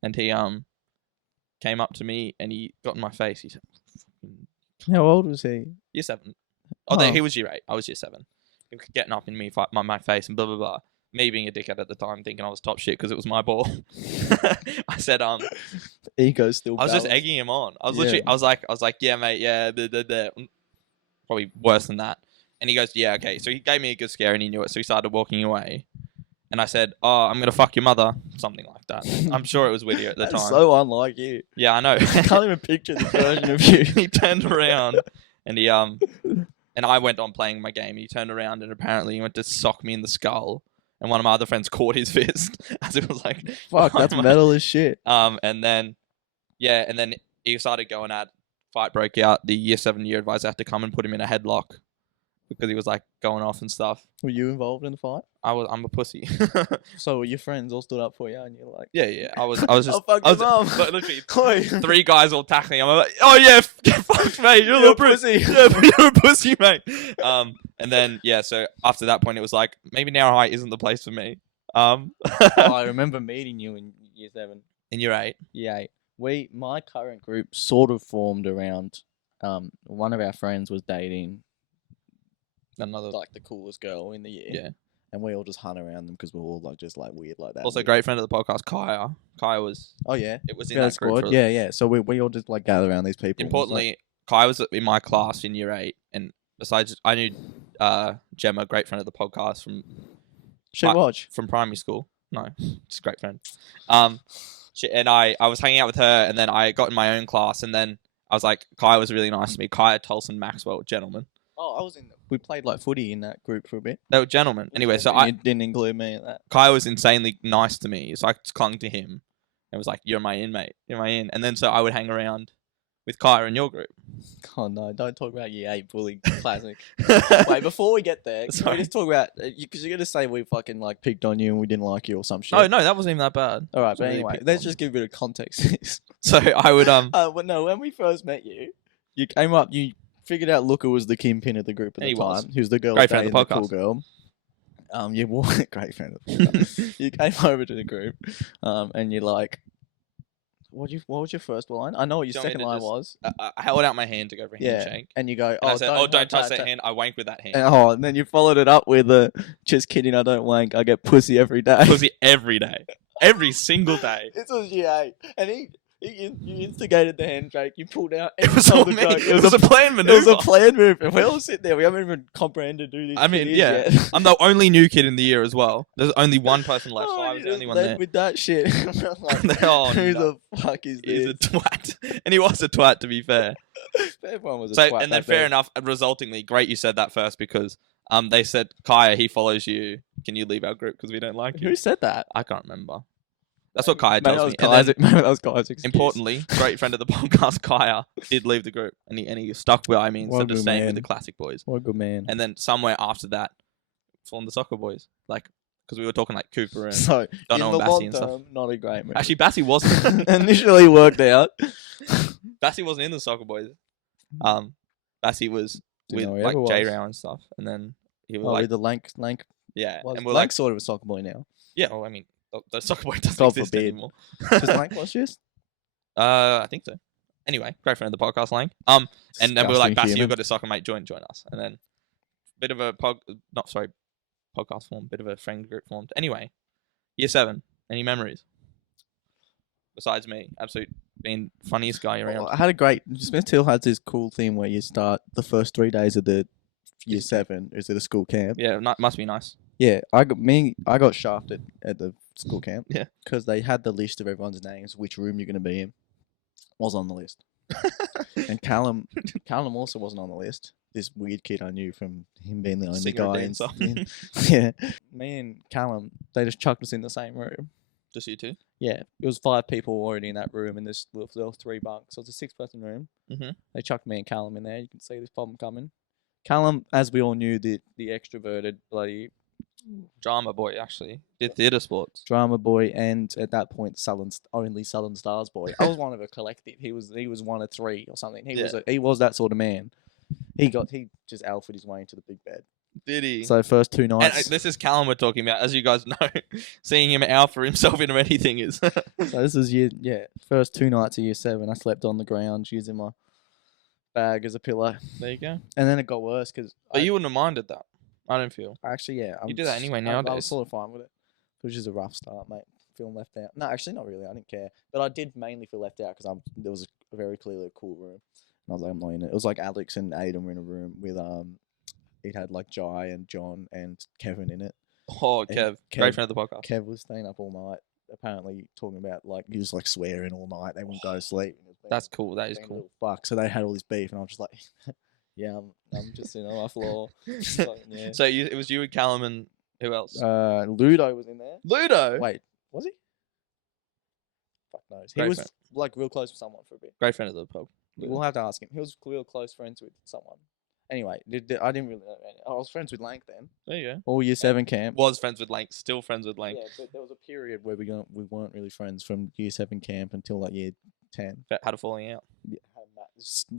and he came up to me and he got in my face. He said, "How old was he?" Year 7. He was year 8. I was year 7. He was getting up in my face and blah blah blah. Me being a dickhead at the time, thinking I was top shit because it was my ball. I said, Ego still. I was just egging him on. I was literally, I was like, yeah, mate, yeah, probably worse than that. And he goes, yeah, okay. So he gave me a good scare and he knew it. So he started walking away. And I said, oh, I'm gonna fuck your mother, something like that. I'm sure it was wittier at the time. So unlike you. Yeah, I know. I can't even picture the version of you. He turned around and he and I went on playing my game. He turned around and apparently he went to sock me in the skull. And one of my other friends caught his fist as it was like, fuck, that's metal as shit. And then he started going at, fight broke out. The year 7 year advisor had to come and put him in a headlock because he was like going off and stuff. Were you involved in the fight? I'm a pussy. So your friends all stood up for you and you're like, yeah. I was just, oh, fuck your mum. But literally, 3 guys all tackling him. I'm like, oh yeah, fuck mate, you're a little pussy. Yeah, you're a pussy, mate. And then so after that point, it was like maybe Nowra High isn't the place for me. I remember meeting you in year 7. In year 8. Year 8. My current group sort of formed around. One of our friends was dating another like the coolest girl in the year. Yeah. And we all just hung around them because we're all like just like weird like that. Also, great friend of the podcast, Kaya. Kaya was. Oh yeah. It was in that group. Squad. Yeah. So we all just like gather around these people. Importantly, Kaya was in my class in year 8, and besides, I knew Gemma, great friend of the podcast from. From primary school. No, just a great friend. I was hanging out with her, and then I got in my own class, and then I was like, Kaya was really nice to me. Kaya, Tolson, Maxwell, gentlemen. Oh, I was in. We played like footy in that group for a bit. They were gentlemen. Anyway, so I didn't include me in that. Kaya was insanely nice to me, so I clung to him. And was like, "You're my inmate. You're my in." And then so I would hang around with Kaya in your group. Oh no! Don't talk about year 8 bullying. Classic. Wait, before we get there, can we just talk about because you're gonna say we fucking like picked on you and we didn't like you or some shit. No, that wasn't even that bad. All right, but anyway, let's just give a bit of context. So I would when we first met you, you came up, you figured out Luca was the kingpin of the group at the time. Who's the girl? Great friend of the podcast. Cool girl. You were a great friend of the podcast. You came over to the group, and you're like. What was your first line? I know what your second line was. I held out my hand to go for a handshake. And you go, I said, don't touch that hand. I wank with that hand. And then you followed it up with just kidding, I don't wank. I get pussy every day. Pussy every day. Every single day. This was year 8. And you instigated the handshake. You pulled out. It was all me. It was a planned maneuver. It was a planned move. And we all sit there. We haven't even comprehended who this yet. I'm the only new kid in the year as well. There's only one person left, so I was the only one there. With that shit. Like, who the fuck is this? He's a twat. And he was a twat, to be fair. Everyone was a twat. And then fair enough, resultingly, great you said that first because they said, Kaya, he follows you. Can you leave our group because we don't like you? Who said that? I can't remember. That's what Kaya tells me. That was Kaya's excuse. Importantly, great friend of the podcast, Kaya, did leave the group. And he stuck by me instead of staying with the classic boys. What a good man. And then somewhere after that, formed the soccer boys. Like, because we were talking like Cooper and Dono and Bassie and stuff. Not a great move. Actually, Bassie wasn't. Initially worked out. Bassie wasn't in the soccer boys. Bassie was with like J-Row and stuff. And then he was with the lank. Yeah. And we're like sort of a soccer boy now. Yeah, well, I mean, the soccer boy doesn't exist anymore. Does Lank watch this? I think so. Anyway, great friend of the podcast, Lang. And then we were like, Bassy, you've got a soccer mate, join us. And then bit of a podcast form, bit of a friend group formed. Anyway, year 7, any memories? Besides me, absolute being funniest guy around. I had a great. Smith Hill has this cool thing where you start the first 3 days of the year 7 is at a school camp. Yeah, must be nice. Yeah, I got shafted at the school camp. Yeah, because they had the list of everyone's names, which room you're going to be in, was on the list. And Callum also wasn't on the list. This weird kid I knew from him being the only guy. Yeah, me and Callum, they just chucked us in the same room. Just you two? Yeah, it was 5 people already in that room, and there were 3 bunks. So it's a 6-person room. Mm-hmm. They chucked me and Callum in there. You can see this problem coming. Callum, as we all knew, the extroverted bloody drama boy, actually did theatre sports. Drama boy, and at that point, only Southern Stars boy. I was one of a collective. He was one of 3 or something. He was that sort of man. He just alphaed his way into the big bed. Did he? So first 2 nights. And this is Callum we're talking about, as you guys know. Seeing him alpha himself into anything is. So this is first 2 nights of year 7. I slept on the ground using my bag as a pillow. There you go. And then it got worse because. But you wouldn't have minded that. I don't feel. Actually, yeah. You do that anyway nowadays. I was sort of fine with it. It was just a rough start, mate. Feeling left out. No, actually, not really. I didn't care. But I did mainly feel left out because there was a very clearly a cool room. And I was like, I'm not in it. It was like Alex and Aiden were in a room with it had like Jai and John and Kevin in it. Oh, Kev, great friend of the podcast. Kev was staying up all night, apparently talking about like he was like swearing all night. They wouldn't go to sleep. That's cool. That is cool. Fuck. So they had all this beef, and I was just like, yeah, I'm just sitting on my floor. So, yeah. So it was you and Callum and who else? Ludo was in there. Ludo. Wait, was he? Fuck knows. He was like real close with someone for a bit. Great friend of the pub. We'll have to ask him. He was real close friends with someone. Anyway, I didn't really know. I was friends with Lank then. There you go. All year 7 camp. Was friends with Lank. Still friends with Lank. Yeah, but there was a period where we weren't really friends from year 7 camp until like year 10. Had a falling out. Yeah,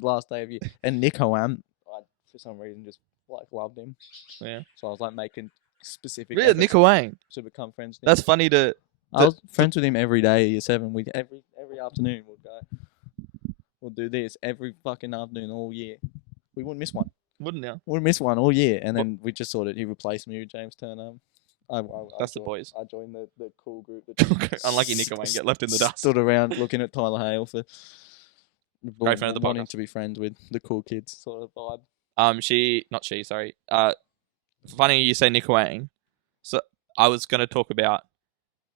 last day of year. And Nick Hoam, I for some reason just like loved him. Yeah. So I was like making specific. Really, Nick Wang to become friends. That's funny to. I was friends with him every day. Year 7, we every afternoon we'll go. We'll do this every fucking afternoon all year. We wouldn't miss one. Wouldn't you? Wouldn't miss one all year, and then we just he replaced me with James Turner. That's the boys. I joined the cool group. That unlucky Nico Wayne get left in the dust. Stood around looking at Tyler Hale for great friend of the wanting podcast. To be friends with the cool kids sort of vibe. Sorry. Funny you say Nico Wang. So I was gonna talk about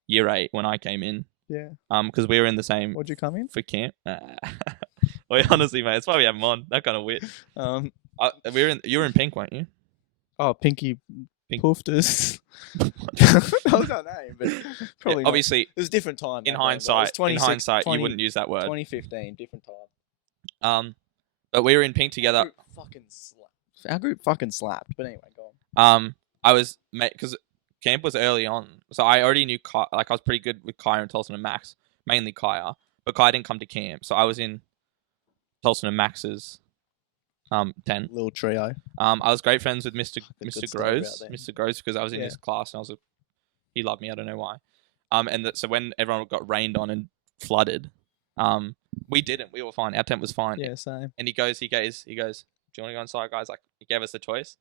year 8 when I came in. Yeah. Because we were in the same. What'd you come in for camp? Well, honestly, mate, it's why we have him on. That kind of wit. You were in pink, weren't you? Oh, Pinky Poofters. That was our name, but probably yeah, obviously it was a different time. In hindsight, you wouldn't use that word. 2015, different time. But we were in pink together. Our group fucking slapped. But anyway, go on. I was because camp was early on, so I already knew Kai, like I was pretty good with Kaya and Tolson and Max, mainly Kaya, but Kaya didn't come to camp, so I was in Tolson and Max's 10 little trio. I was great friends with Mr. Groves, because I was in his class and he loved me. I don't know why. So when everyone got rained on and flooded, we didn't. We were fine. Our tent was fine. Yeah, same. And he goes, do you want to go inside, guys? Like he gave us the choice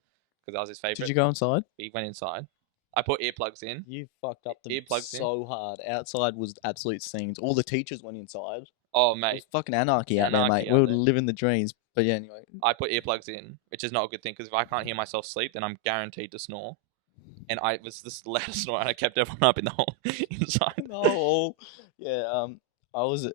because that was his favorite. Did you go inside? He went inside. I put earplugs in. You fucked up the earplugs so hard. Outside was absolute scenes. All the teachers went inside. Oh, mate. It was fucking anarchy out there, mate. We were living the dreams. But yeah, anyway. I put earplugs in, which is not a good thing because if I can't hear myself sleep, then I'm guaranteed to snore. And I was this loud snore and I kept everyone up in the hole inside. No. Yeah,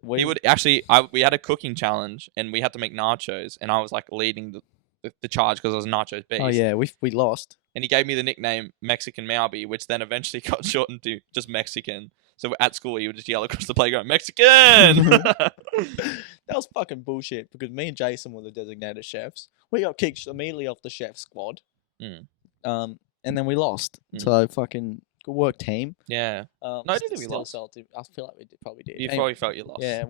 we had a cooking challenge and we had to make nachos and I was like leading the charge because I was nachos beast. Oh yeah, we lost. And he gave me the nickname Mexican Malby, which then eventually got shortened to just Mexican. So at school, he would just yell across the playground, Mexican! That was fucking bullshit because me and Jason were the designated chefs. We got kicked immediately off the chef squad. And then we lost. So fucking good work, team. Yeah. No, I didn't think we lost. I feel like we probably did. You probably felt you lost. Yeah,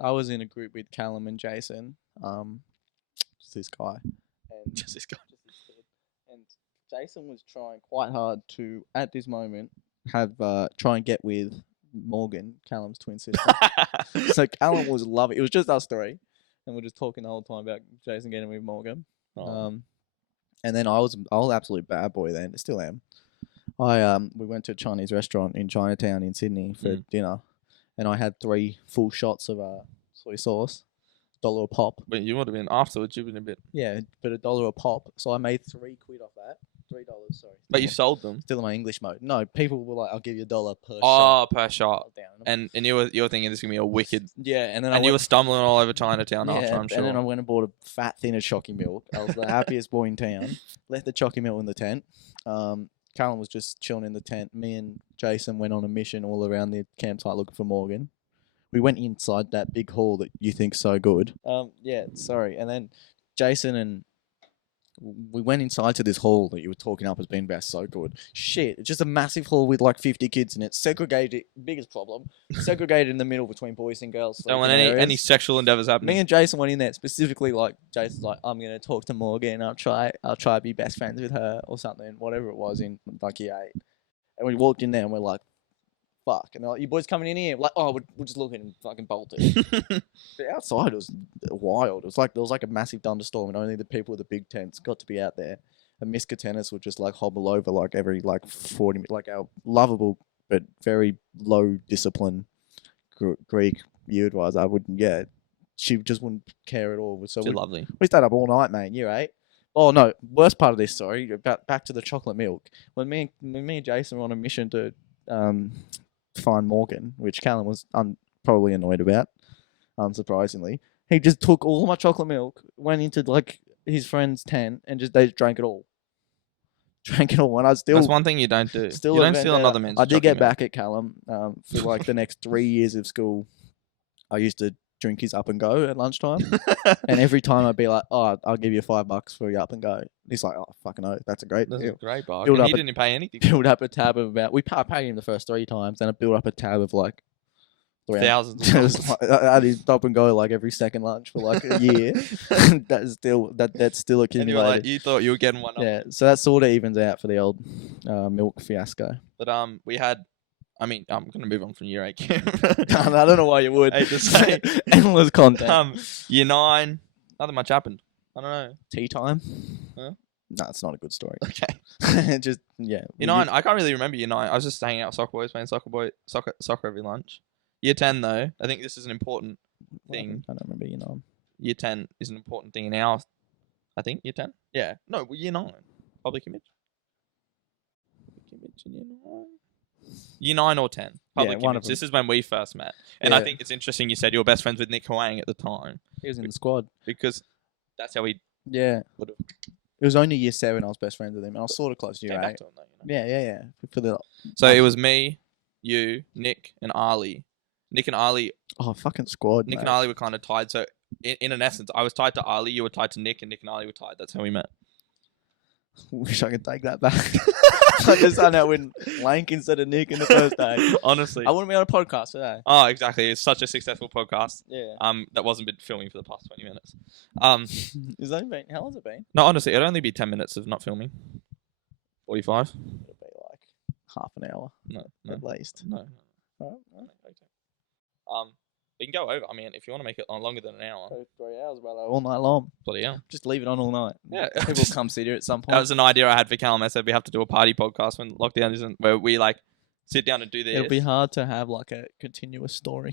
I was in a group with Callum and Jason. Just this guy. And just this guy. And Jason was trying quite hard to, at this moment, try and get with Morgan, Callum's twin sister. So Callum was loving. It was just us three, and we're just talking the whole time about Jason getting with Morgan. And then I was an absolute bad boy then. Still am. We went to a Chinese restaurant in Chinatown in Sydney for dinner, and I had 3 full shots of soy sauce, $1 a pop. But you would have been afterwards. You've been a bit. Yeah, but $1 a pop. So I made £3 off that. $3, sorry. But you sold them. Still in my English mode. No, people were like, "I'll give you $1 per shot." Oh, per shot. And you were thinking this is gonna be a wicked. Yeah, and then you were stumbling all over Chinatown after, I'm sure. And then I went and bought a fat thin of Chocky Milk. I was the happiest boy in town. Left the Chocky Milk in the tent. Callum was just chilling in the tent. Me and Jason went on a mission all around the campsite looking for Morgan. We went inside that big hall that you think's so good. And then Jason and we went inside to this hall that you were talking up as being about so good. Shit, it's just a massive hall with like 50 kids in it. Segregated, biggest problem. Segregated in the middle between boys and girls. Don't want any sexual endeavors happening. Me and Jason went in there specifically like, Jason's like, I'm going to talk to Morgan. I'll try to be best friends with her or something, whatever it was in like year 8. And we walked in there and we're like, fuck. And they're like, you boys coming in here? We're like, oh, we're just looking and fucking bolted. But outside it was wild. It was like there was like a massive thunderstorm and only the people with the big tents got to be out there. And Miska tennis would just like hobble over like every like 40 minutes. Like our lovable but very low discipline Greek youth-wise. She just wouldn't care at all. So she's lovely. We stayed up all night, mate. Year 8. Oh no! Worst part of this story. Back to the chocolate milk. When me and Jason were on a mission to find Morgan, which Callum was probably annoyed about, unsurprisingly. He just took all my chocolate milk, went into like his friend's tent, and they drank it all. And I still. That's one thing you don't do. You don't steal another man's. I did get milk. back at Callum for like the next 3 years of school. I used to drink his up and go at lunchtime, and every time I'd be like, "Oh, I'll give you $5 for your up and go." He's like, "Oh, fucking no, that's a great deal. That's a great bargain." He didn't pay anything. Build up a tab of about. I paid him the first 3 times, and I built up a tab of like thousands. I had his stop and go like every second lunch for like a year. that's still accumulated. And you were like, you thought you were getting one up. Yeah, so that sort of evens out for the old milk fiasco. But we had. I mean, I'm going to move on from year 8. I don't know why you would. I just say endless content. Year 9, nothing much happened. I don't know. Tea time? Huh? No, it's not a good story. Okay. Just, yeah. Year 9, I can't really remember year 9. I was just hanging out with soccer boys, playing soccer every lunch. Year 10, though, I think this is an important thing. I don't remember year 9. Year 10 is an important thing in our, I think, year 10? Yeah. No, year 9. Public image. Public image in year 9. Year 9 or 10. Public image. This is when we first met. And I think it's interesting you said you were best friends with Nick Huang at the time. He was in the squad. Because that's how we... Yeah. It was only year 7 I was best friends with him. And I was sort of close to year 8. Though, you know? Yeah. So it was me, you, Nick, and Ali. Nick and Ali... Oh, fucking squad, Nick and Ali were kind of tied. So in an essence, I was tied to Ali, you were tied to Nick, and Nick and Ali were tied. That's how we met. Wish I could take that back. I just found out when Lank instead of Nick in the first day. Honestly. I wouldn't be on a podcast today. Oh, exactly. It's such a successful podcast. Yeah. That wasn't been filming for the past 20 minutes. Has that been, how long has it been? No, honestly, it'd only be 10 minutes of not filming. 45? It'll be like half an hour. No. At least. No. All right. We can go over. I mean, if you want to make it longer than an hour. 3 hours, brother. All night long. Bloody hell. Just leave it on all night. Yeah. People come sit here at some point. That was an idea I had for Callum. I said we have to do a party podcast when lockdown isn't, where we like sit down and do this. It'll be hard to have like a continuous story.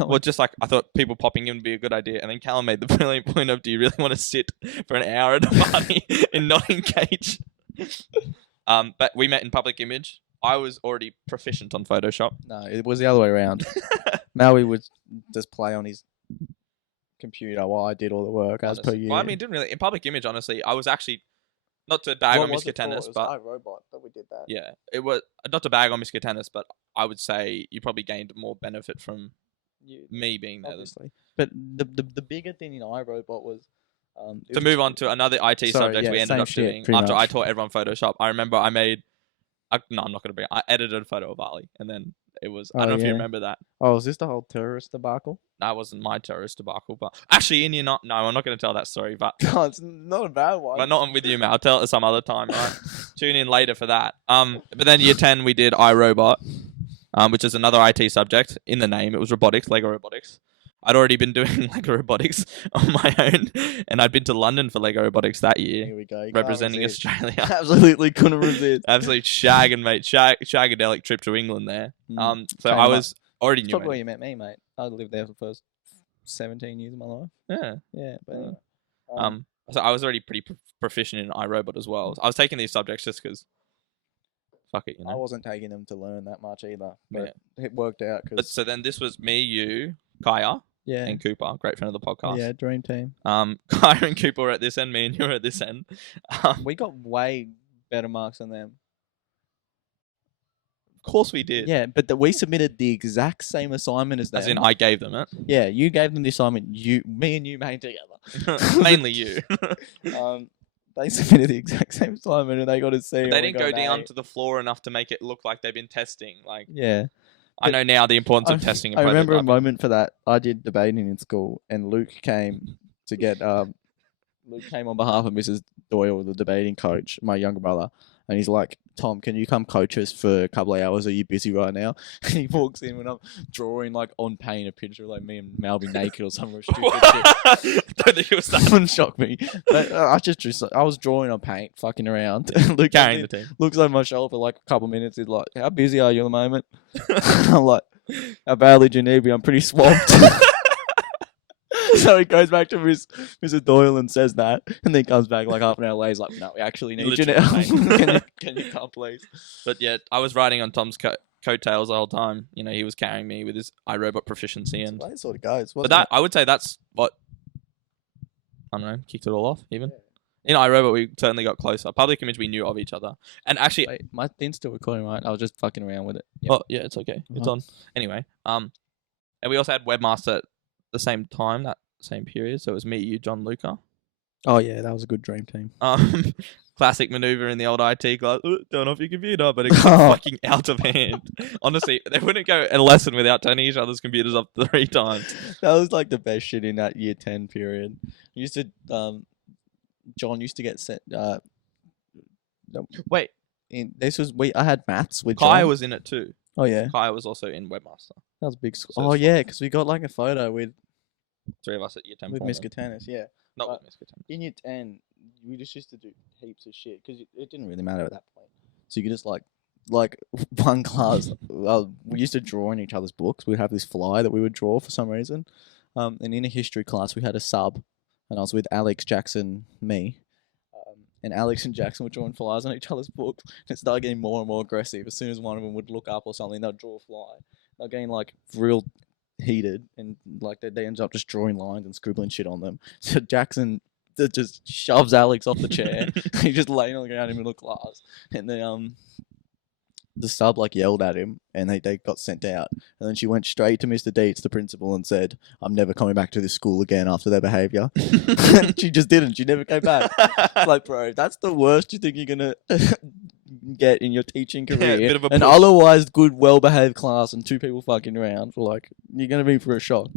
Well, just like I thought people popping in would be a good idea. And then Callum made the brilliant point of, do you really want to sit for an hour at a party and not engage? But we met in public image. I was already proficient on Photoshop. No, it was the other way around. Maui would just play on his computer while I did all the work as per year. Well, I mean, it didn't really. In public image, honestly, I was actually, not to bag on Miska Tennis, but... It was iRobot that we did that. Yeah, it was, not to bag on Miska Tennis, but I would say you probably gained more benefit from me being there. Obviously. But the bigger thing in iRobot was... to move on to another IT subject we ended up doing, after I taught everyone Photoshop, I remember I made... no, I'm not going to bring it. I edited a photo of Ali, and then it was... I don't know if you remember that. Oh, is this the whole terrorist debacle? That wasn't my terrorist debacle, but... Actually, in your... No, I'm not going to tell that story, but... No, it's not a bad one. But not with you, mate. I'll tell it some other time, right? Tune in later for that. But then year 10, we did iRobot. which is another IT subject in the name. It was robotics, Lego robotics. I'd already been doing Lego robotics on my own, and I'd been to London for Lego robotics that year. Here we go. You representing can't resist. Australia. Absolutely couldn't resist. Absolute shagging, mate. Shagadelic trip to England there. So I was already That's new. probably where you met me, mate. I lived there for the first 17 years of my life. Yeah. Yeah. But anyway. So I was already pretty proficient in iRobot as well. I was taking these subjects just because. Fuck it, you know. I wasn't taking them to learn that much either, but it worked out. But so then this was me, you, Kaya, and Cooper, great friend of the podcast. Yeah, dream team. Kaya and Cooper were at this end, me and you were at this end. We got way better marks than them. Of course we did. Yeah, but we submitted the exact same assignment as them. As in, I gave them it. Yeah, you gave them the assignment. Me and you made together. Mainly you. They submitted the exact same assignment and they got to see. But they didn't go down to the floor enough to make it look like they've been testing. Like, yeah, I know now the importance of testing. I remember a moment for that. I did debating in school, and Luke came to get. Luke came on behalf of Mrs. Doyle, the debating coach, my younger brother, and he's like, "Tom, can you come coach us for a couple of hours? Are you busy right now?" And he walks in when I'm drawing like on paint a picture of like me and Malby naked or some stupid shit. Don't think it was that. Wouldn't shock me. But, I just drew. I was drawing on paint, fucking around. Luke carrying the team. Looks over my shoulder for like a couple of minutes. He's like, "How busy are you at the moment?" I'm like, "How badly do you need me? I'm pretty swamped." So he goes back to Mrs. Doyle and says that, and then comes back like half an hour later. He's like, "No, we actually need you now. Can you come, please?" But yeah, I was riding on Tom's coattails the whole time. You know, he was carrying me with his iRobot proficiency, and that sort of goes. But that I would say that's what I don't know kicked it all off. Even in iRobot, we certainly got closer. Public image, we knew of each other, and actually, wait, my thing's still recording, right? I was just fucking around with it. Yep. Oh yeah, it's okay. It's on. Anyway, and we also had webmaster at the same time, that same period. So it was me, you, John, Luca. Oh yeah, that was a good dream team. Classic maneuver in the old IT class. Turn off your computer, but it got fucking out of hand. Honestly, they wouldn't go a lesson without turning each other's computers off 3 times. That was like the best shit in that year 10 period. Used to, John used to get sent. No, wait, I had maths with Kai John. was in it too. Oh yeah, Kai was also in webmaster. That was big. Oh yeah, because we got like a photo with 3 of us at year 10 with Miss Katanis. Yeah, not with Miss Katanis. In year 10, we just used to do heaps of shit because it didn't really matter at that point. So you could just like one class. We used to draw in each other's books. We'd have this fly that we would draw for some reason. And in a history class, we had a sub, and I was with Alex, Jackson, me. And Alex and Jackson were drawing flies on each other's books. And it started getting more and more aggressive. As soon as one of them would look up or something, they'd draw a fly. They're getting like real heated, and like they ended up just drawing lines and scribbling shit on them. So Jackson just shoves Alex off the chair. He's just laying on the ground in the middle of class. And the sub like yelled at him, and they got sent out. And then she went straight to Mr. Dietz, the principal, and said, "I'm never coming back to this school again after their behaviour." She just didn't. She never came back. It's like, bro, that's the worst you think you're gonna get in your teaching career. Bit of a an push. otherwise good, well-behaved class and 2 people fucking around. Like, you're gonna be for a shock.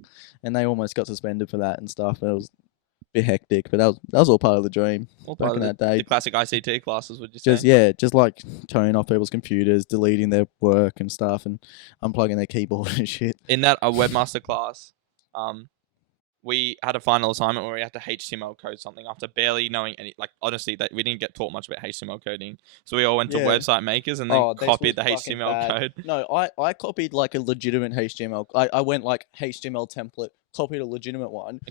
And they almost got suspended for that and stuff. It was a bit hectic, but that was all part of the dream. All back part in of that day. the classic ICT classes, would you say? Just like turning off people's computers, deleting their work and stuff, and unplugging their keyboard and shit. In that webmaster class, we had a final assignment where we had to HTML code something after barely knowing any. Like, honestly, that we didn't get taught much about HTML coding, so we all went to website makers and then copied the HTML code. No, I copied like a legitimate HTML. I went like HTML template, copied a legitimate one.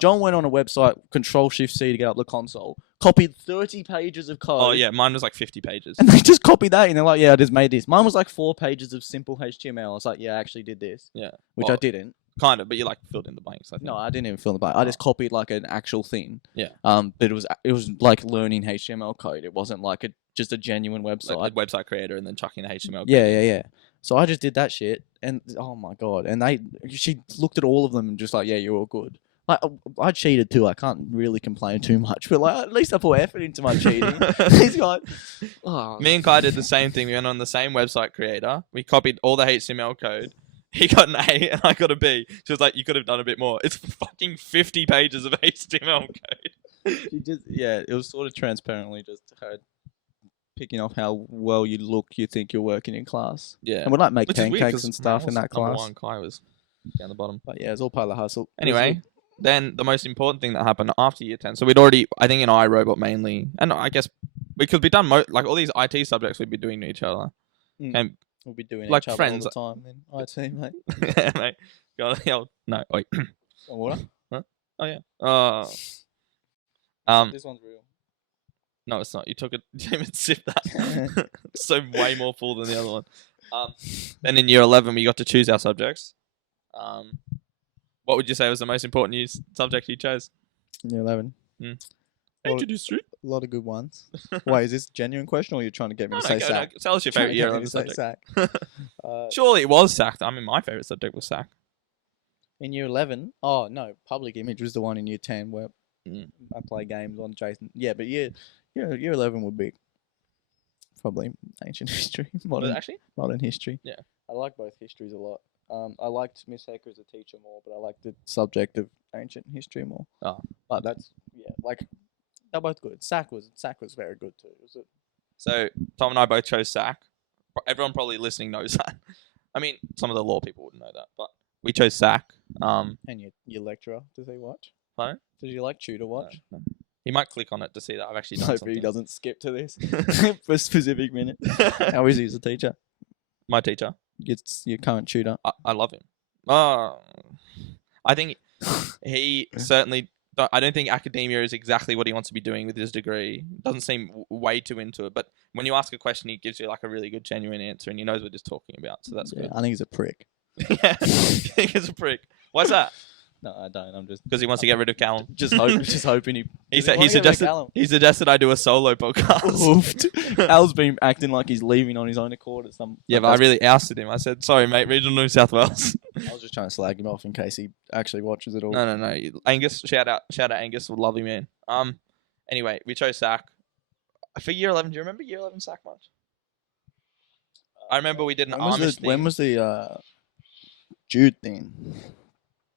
John went on a website, Control-Shift-C to get up the console, copied 30 pages of code. Oh yeah, mine was like 50 pages. And they just copied that, and they're like, "Yeah, I just made this." Mine was like 4 pages of simple HTML. I was like, "Yeah, I actually did this." Yeah, which I didn't. Kind of, but you like filled in the blanks. I think. No, I didn't even fill in the blank. I just copied like an actual thing. Yeah. But it was like learning HTML code. It wasn't like just a genuine website. Like a website creator and then chucking the HTML code. Yeah. So I just did that shit, and oh my god! And she looked at all of them and just like, "Yeah, you're all good." Like, I cheated too. I can't really complain too much, but like at least I put effort into my cheating. He's got. Oh. Me and Kai did the same thing. We went on the same website creator. We copied all the HTML code. He got an A and I got a B. She was like, "You could have done a bit more." It's fucking 50 pages of HTML code. It was sort of transparently just her picking off how well you look, you think you're working in class. Yeah. And we'd like make Which is weird pancakes 'cause, and man, stuff I in was that number class. one, Kai was down the bottom. But yeah, it's all part of the hustle. Anyway, then the most important thing that happened after year 10. So we'd already, I think in iRobot mainly, and I guess we could be done, like all these IT subjects we'd be doing to each other. And we'll be doing like each other friends. all the time in IT, mate. yeah, mate. Go on the old, no, wait. Water? Huh? Oh, yeah. This one's real. No, it's not. You took it. You didn't even sip that. So way more full than the other one. Then in year 11, we got to choose our subjects. What would you say was the most important subject you chose? Year 11. Ancient history. A lot of good ones. Wait, is this a genuine question, or are you trying to get me to say SAC? No, tell us your favourite year 11 say subject. SAC. Surely it was SAC. I mean, my favourite subject was SAC. In year 11? Oh, no. Public image was the one in year 10 where I play games on Jason. Yeah, but year 11 would be probably ancient history. Modern history. Yeah. I like both histories a lot. I liked Miss Hecker as a teacher more, but I liked the subject of ancient history more. Oh. But that's, yeah, like, they're both good. SAC was very good too. Was it? So, Tom and I both chose SAC. Everyone probably listening knows that. I mean, some of the law people wouldn't know that, but we chose SAC. And your lecturer, does he watch? Pardon? Does your lecturer watch? No. He might click on it to see that I've actually done Hope something. he doesn't skip to this for a specific minute. How is he as a teacher? My teacher? It's your current tutor. I love him. I think he certainly... I don't think academia is exactly what he wants to be doing with his degree. Doesn't seem way too into it. But when you ask a question, he gives you like a really good, genuine answer, and he knows what he's talking about. So that's good. I think he's a prick. Yeah, I think he's a prick. Why's that? No, I don't. I'm just because he wants to get rid of Callum. Just hoping he. He suggested I do a solo podcast. Al's been acting like he's leaving on his own accord or something. Yeah, but I really ousted him. I said, "Sorry, mate, Regional New South Wales." I was just trying to slag him off in case he actually watches it all. No. Angus, shout out Angus, lovely man. Anyway, we chose SAC for year 11. Do you remember year 11 SAC much? I remember we did an Amish thing. When was the Jude thing?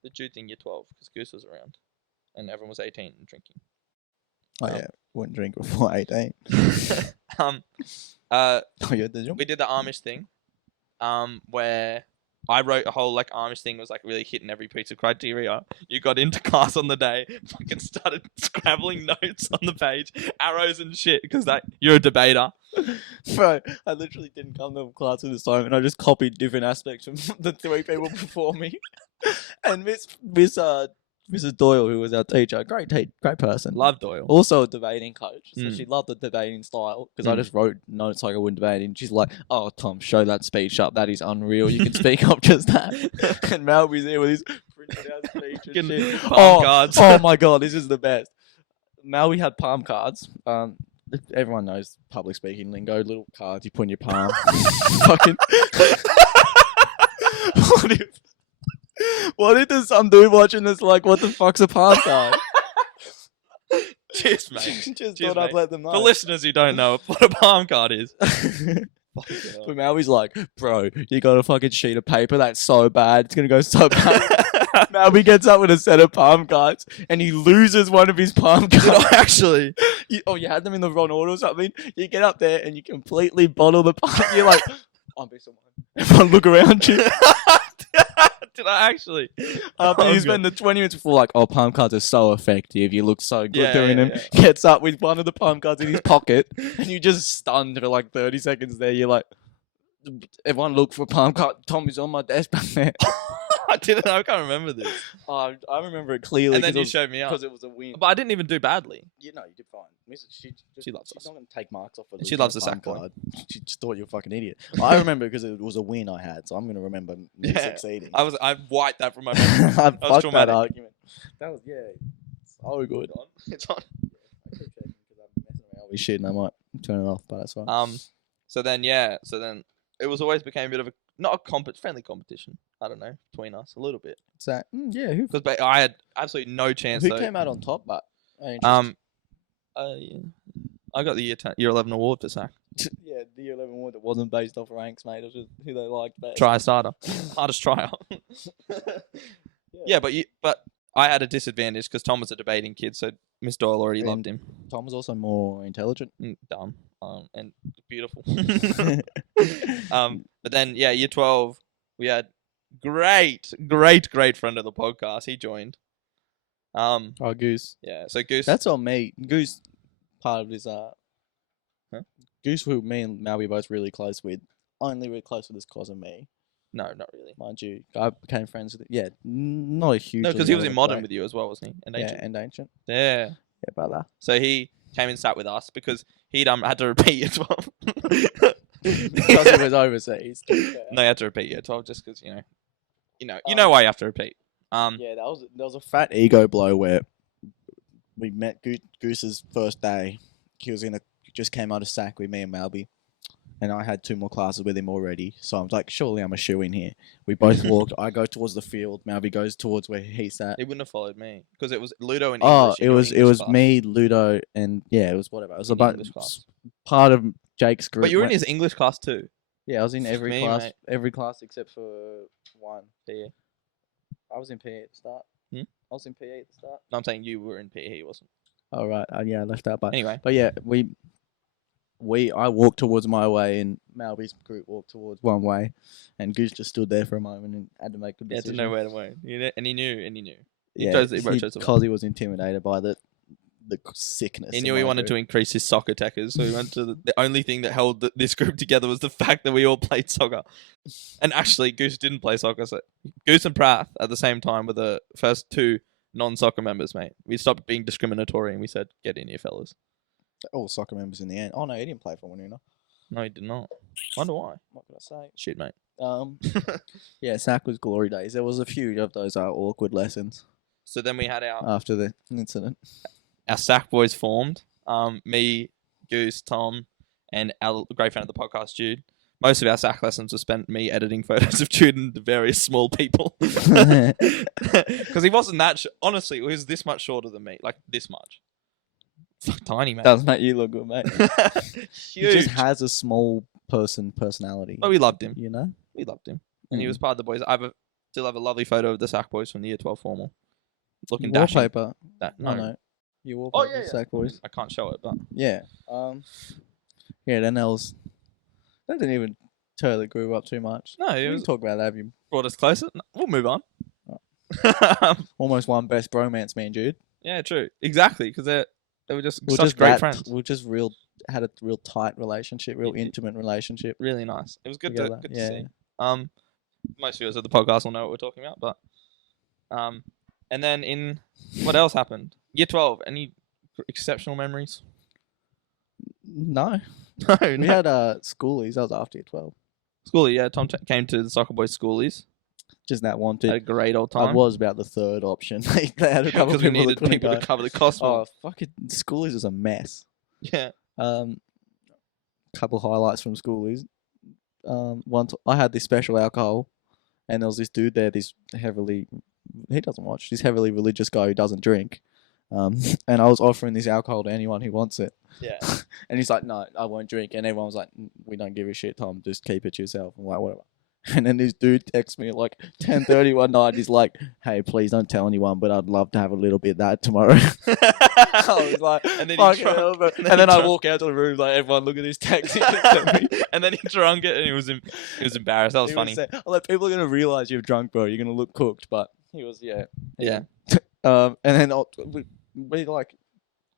The Jude thing, year 12, because Goose was around, and everyone was 18 and drinking. Oh yeah, wouldn't drink before 18. We did the Amish thing, where I wrote a whole like Amish thing was like really hitting every piece of criteria. You got into class on the day, fucking started scribbling notes on the page, arrows and shit, because you're a debater. Bro, I literally didn't come to class with this time, and I just copied different aspects from the three people before me. And Mrs. Doyle, who was our teacher, great person. Love Doyle. Also a debating coach, so she loved the debating style because I just wrote notes like I wouldn't debate, and she's like, "Oh, Tom, show that speech up. That is unreal. You can speak up just that." And Malby's there with his printed out speech and shit. Palm cards. Oh my god, this is the best. Malby had palm cards. Everyone knows public speaking lingo. Little cards you put in your palm. Fucking. What if there's some dude watching this like, what the fuck's a palm card? Cheers, mate. Just thought I'd let them know. For listeners who don't know what a palm card is. But Malby's like, bro, you got a fucking sheet of paper that's so bad. It's going to go so bad. Malby gets up with a set of palm cards and he loses one of his palm cards. Did I actually? You had them in the wrong order or something. You get up there and you completely bottle the palm. You're like, I'll be someone. Everyone look around you. Did I actually? You spend the 20 minutes before like, oh, palm cards are so effective. You look so good doing them. Gets up with one of the palm cards in his pocket and you just stunned for like 30 seconds there. You're like, everyone look for a palm card. Tom is on my desk back there. I can't remember this. I remember it clearly. And then you showed me up. Because it was a win. But I didn't even do badly. You did fine. She loves us. She's not going to take marks off of she loves the sack card. She just thought you were a fucking idiot. I remember because it was a win I had, so I'm going to remember me succeeding. I wiped that from my memory. I fucked that argument. That was, so good. It's on. I keep checking because I'm messing around with shit and I might turn it off, but that's fine. So then it was always became a bit of a, not a friendly competition. I don't know, between us a little bit. So because I had absolutely no chance. Who came out on top? But I got the year 11 award for SAC. Yeah, the year 11 award that wasn't based off ranks, mate. It was just who they liked best. Try starter, hardest tryer. But I had a disadvantage because Tom was a debating kid, so Miss Doyle already loved him. Tom was also more intelligent. Dumb, and beautiful. But then year 12, we had great friend of the podcast. He joined. Goose. Yeah, so Goose. That's on me. Goose, part of his Huh? Goose, who me and Mal were both really close with. Only really close with his cousin me. No, not really. Mind you, I became friends with it. Yeah, not a huge. No, because he was in modern with you as well, wasn't he? And yeah, ancient. and ancient. Yeah. Yeah, brother. So he came and sat with us because he'd had to repeat year 12. Because he was overseas. No, he had to repeat year 12 just because you know why you have to repeat. Yeah, there was a fat ego blow where we met Goose's first day. He just came out of SAC with me and Malby, and I had 2 more classes with him already. So I'm like, surely I'm a shoe in here. We both walked. I go towards the field. Malby goes towards where he sat. He wouldn't have followed me because it was Ludo and English. It was me, Ludo, and it was whatever. It was about part of Jake's group. But you were in his English class too. Yeah, I was in every class, mate. every class except for one. Yeah. I was in PE at the start. I was in PE at the start. No, I'm saying you were in PE. He wasn't. Oh right, yeah, I left out. But anyway, I walked towards my way, and Malby's group walked towards one way, and Goose just stood there for a moment and had to make the decision. He had to know where to go. And he knew. Because he was intimidated by the sickness. He knew he wanted to increase his soccer techers, so he went to the only thing that held this group together was the fact that we all played soccer. And actually, Goose didn't play soccer. So Goose and Prath at the same time were the first 2 non-soccer members, mate. We stopped being discriminatory and we said, "Get in here, fellas." All soccer members in the end. Oh no, he didn't play for Wanuna. No, he did not. Wonder why. What could I say? Shit, mate. Yeah, SAC was glory days. There was a few of those awkward lessons. So then we had after the incident. Our SAC boys formed. Me, Goose, Tom, and our great friend of the podcast, Jude. Most of our SAC lessons were spent me editing photos of Jude and the various small people. Because he wasn't that... honestly, he was this much shorter than me. Like, this much. Fuck, tiny, man. Doesn't make you look good, mate. Huge. He just has a small personality. But we loved him. You know? We loved him. And he was part of the boys. Still have a lovely photo of the SAC boys from the year 12 formal. Looking dashing. Wallpaper. No. You wallpaper SAC boys. I can't show it, but... Yeah. Then that didn't even totally grew up too much. No, we didn't talk about that. Have you brought us closer? No, we'll move on. Almost won best bromance, me and Jude. Yeah, true. Exactly, because they were just such great friends. We just had a real tight relationship, real intimate relationship. Really nice. It was good to see. Most viewers of the podcast will know what we're talking about, but and then what else happened? Year 12. Any exceptional memories? No. We had schoolies. That was after year 12. Schoolie, yeah. Tom came to the soccer boys schoolies. Just that wanted. Had a great old time. I was about the third option. They had a couple of people needed people to cover the cost. Oh, fucking schoolies was a mess. Yeah. Couple highlights from schoolies. I had this special alcohol, and there was this dude there, this heavily religious guy who doesn't drink. And I was offering this alcohol to anyone who wants it. Yeah. And he's like, "No, I won't drink." And everyone was like, "We don't give a shit, Tom. Just keep it to yourself." I'm like, "Whatever." And then this dude texts me at like 10:30 one night. He's like, "Hey, please don't tell anyone, but I'd love to have a little bit of that tomorrow." I was like, and then I walk out to the room like, "Everyone, look at this text." And then he drunk it, and he was embarrassed. That was funny. Like, people are gonna realize you're drunk, bro. You're gonna look cooked, but he was, yeah. And then we like,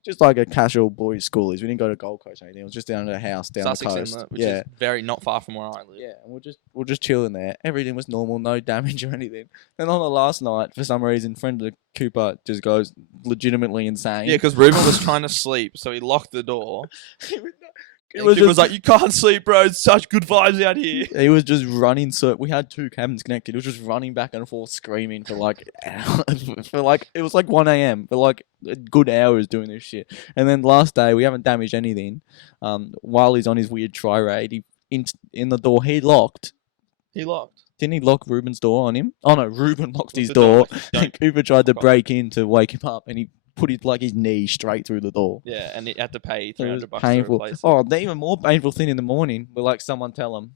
just like a casual boys' schoolies. We didn't go to Gold Coast or anything. It was just down at a house down Sussex the coast. Inlet, which is very not far from where I live. Yeah, and we're just chilling there. Everything was normal, no damage or anything. And on the last night, for some reason, friend of the Cooper just goes legitimately insane. Yeah, because Ruben was trying to sleep, so he locked the door. He was like, "You can't sleep, bro. It's such good vibes out here." He was just running. So we had 2 cabins connected. He was just running back and forth, screaming for like it was like 1 a.m. for like good hours doing this shit. And then last day, we haven't damaged anything. While he's on his weird tirade, in the door he locked. He locked. Didn't he lock Ruben's door on him? Oh no, Ruben locked his door. And Cooper tried to break in to wake him up, and he put his knee straight through the door. Yeah, and he had to pay $300 painful. to replace it. Oh, the even more painful thing in the morning, we're like, someone tell them.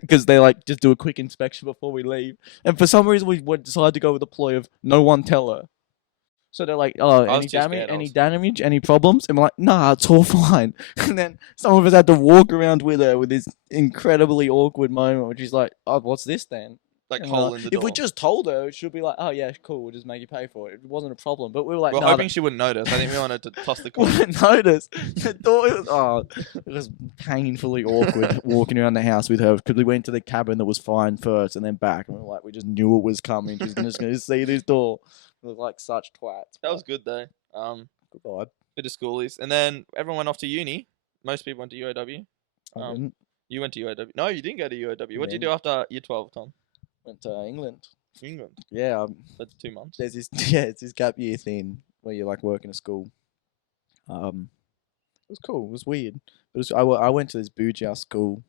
Because they like, just do a quick inspection before we leave. And for some reason, we decided to go with the ploy of no one tell her. So they're like, oh, I was any too damage, scared, any honestly. damage, any problems? And we're like, nah, it's all fine. And then some of us had to walk around with her with this incredibly awkward moment, which is like, oh, what's this then? Like And hole in the door. if we just told her, she'll be like, oh yeah, cool, we'll just make you pay for it. It wasn't a problem. But we were like, We're no, hoping she wouldn't notice. I think we wanted to toss the coin. wouldn't notice. The door it was painfully awkward walking around the house with her because we went to the cabin that was fine first and then back, and we were like, we just knew it was coming. She's just going to see this door. We were like such twats. That was good though. Good vibe. Bit of schoolies, and then everyone went off to uni. Most people went to UAW. I didn't. You went to UAW. No, you didn't go to UAW. What did you do didn't. after year 12, Tom? Went to England. England. Yeah, For 2 months. there's this it's this gap year thing where you like work in a school. It was cool. It was weird. But I went to this bougie ass school.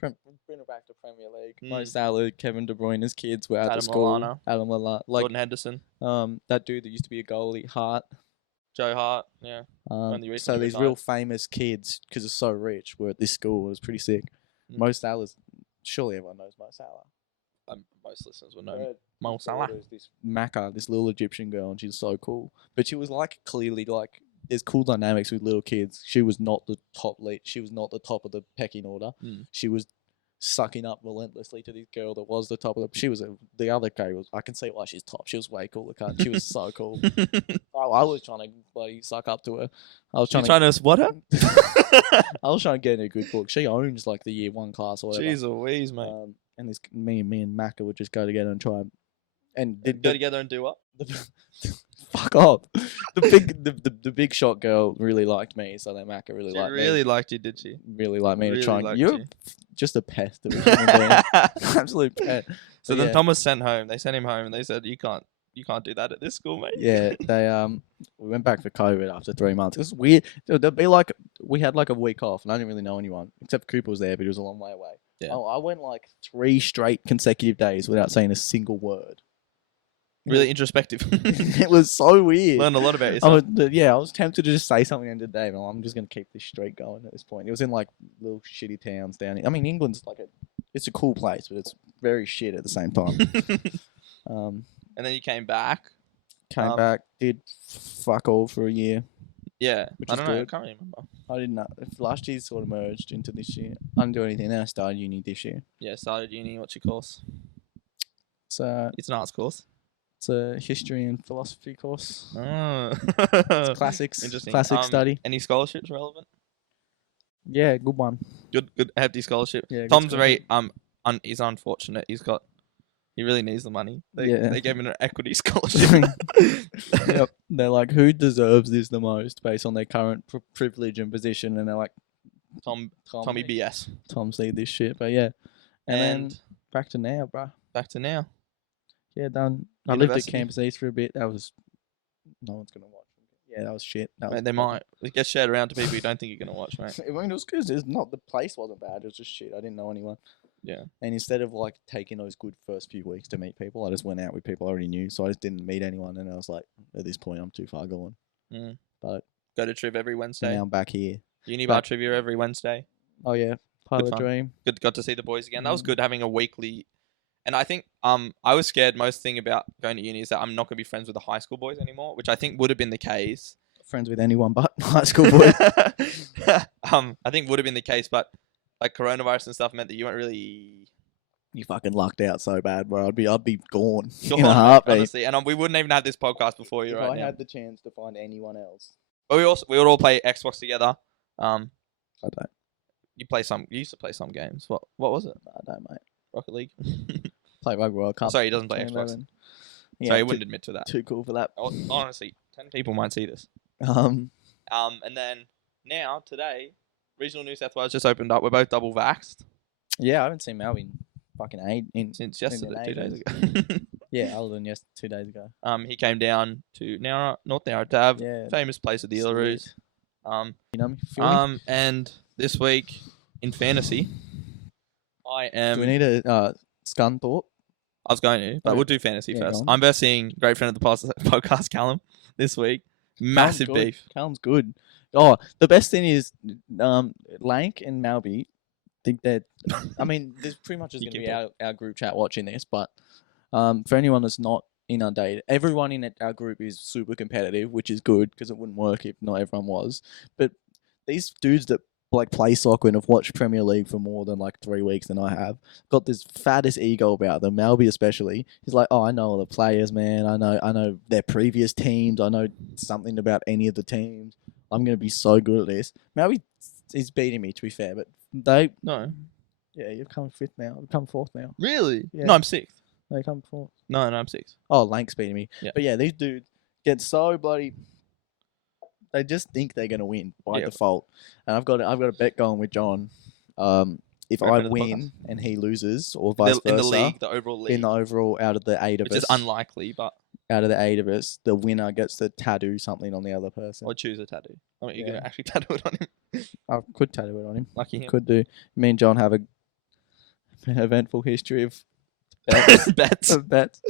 Bring it back to Premier League. Mo Salah, Kevin De Bruyne's kids were at Adam the school. Lallana. Adam Lallana, like Gordon Henderson. that dude that used to be a goalie, Hart. Joe Hart. Yeah. Only So recently these retired. real famous kids, because they're so rich, were at this school. It was pretty sick. Mo Salah's. Surely everyone knows Mo Salah. Most listeners will know Mo Salah. There's this Macca, this little Egyptian girl, and she's so cool. But she was like clearly like there's cool dynamics with little kids. She was not the top lead. She was not the top of the pecking order. She was sucking up relentlessly to this girl that was the top of the. She was the other guy was. I can see why she's top. She was way cooler. She was so cool. I was trying to bloody suck up to her. I was trying to what her? I was trying to get in a good book. She owns like the year 1 class or whatever. Jeez Louise, mate. And this me and Macca would just go together and try and Go together and do what? Fuck off. The big shot girl really liked me, so then Macca really liked me. She really liked you, did she? Really liked me Really to try and liked you're you. just a pest of a human being. Absolute pet. So But then Tom was sent home. They sent him home and they said, you can't do that at this school, mate. yeah, they we went back for COVID after 3 months. It was weird. There'd be like we had like a week off, and I didn't really know anyone except Cooper was there, but he was a long way away. Yeah. I went like 3 straight consecutive days without saying a single word. Really introspective. It was so weird. Learned a lot about yourself. I was tempted to just say something end of the day, but I'm just gonna keep this streak going at this point. It was in like little shitty towns down here. I mean, England's like it's a cool place, but it's very shit at the same time. And then you came back. Came back, did fuck all for a year. Yeah. Which I is don't know. I good. can't really remember. I didn't know. Last year sort of merged into this year. I didn't do anything. Then I started uni this year. Yeah, started uni. What's your course? It's It's an arts course. it's a history and philosophy course. Oh. It's classics. Interesting. Classic study. Any scholarships relevant? Yeah, good one. Good hefty scholarship. Yeah, good Tom's scholarship. very he's unfortunate. He really needs the money. Yeah. They gave him an equity scholarship. Yep. They're like, who deserves this the most based on their current privilege and position? And they're like, Tommy BS. Tom see this shit. But yeah. And then back to now, bruh. Back to now. Yeah, done. I lived at University. Campus East for a bit. That was no one's gonna watch. Yeah, that was shit. That was Mate, they might. It gets shared around to people you don't think you're gonna watch, mate. I mean, it was good. It's not the place wasn't bad. It was just shit. I didn't know anyone. Yeah. And instead of like taking those good first few weeks to meet people, I just went out with people I already knew. So I just didn't meet anyone. And I was like, at this point, I'm too far gone. But Go to Triv every Wednesday. now I'm back here. Unibar trivia every Wednesday. Oh yeah, part of Good the fun. dream. Good, got to see the boys again. That was good having a weekly. And I think I was scared. Most thing about going to uni is that I'm not gonna be friends with the high school boys anymore, which I think would have been the case. Friends with anyone but high school boys. I think would have been the case, but like coronavirus and stuff meant that you weren't really You fucking lucked out so bad, bro. I'd be gone gone, in a mate, heartbeat. honestly. And we wouldn't even have this podcast before you If right I now. had the chance to find anyone else, But we would all play Xbox together. I don't. You used to play some games. What was it? I don't, mate. Rocket League. Play Rugby World Cup. Sorry, he doesn't play Xbox. 2011. Yeah, So he wouldn't admit to that. too cool for that. Honestly, 10 people might see this. And then now today, Regional New South Wales just opened up. We're both double vaxxed Yeah, I haven't seen Mal in fucking since yesterday, 2 days ages. ago. Yeah, other than 2 days ago. He came down to North Narra to have Yeah. famous place of the Eelaroos. You know me? Feel me? And this week in fantasy, I Do we am. need a Scunthorpe? I was going to, but Okay. we'll do fantasy Yeah, first. go on. I'm versing great friend of the podcast, Callum, this week. Massive Callum's good. beef. Callum's good. Oh, the best thing is, Lank and Malby think that. I mean, there's pretty much just You going to keep be our group chat watching this, but for anyone that's not inundated. Everyone in our group is super competitive, which is good because it wouldn't work if not everyone was. But these dudes that like play soccer and have watched Premier League for more than like 3 weeks than I have got this fattest ego about them. Malby especially. He's like, oh, I know all the players, man. I know their previous teams. I know something about any of the teams. I'm gonna be so good at this. Malby is beating me, to be fair, but they No. yeah, you've come fifth now. You've come fourth now. Really? Yeah. No, I'm sixth. They come fourth. No, I'm sixth. Oh, Lank's beating me. Yeah. But yeah, these dudes get so bloody. They just think they're gonna win by default, and I've got a bet going with John. If I win and he loses, or vice versa, in the league, the overall league, out of the 8 of us, which is unlikely, but out of the 8 of us, the winner gets to tattoo something on the other person. Or choose a tattoo. I mean, you're gonna actually tattoo it on him. I could tattoo it on him. Lucky him. Could do. Me and John have an eventful history of bets. bets.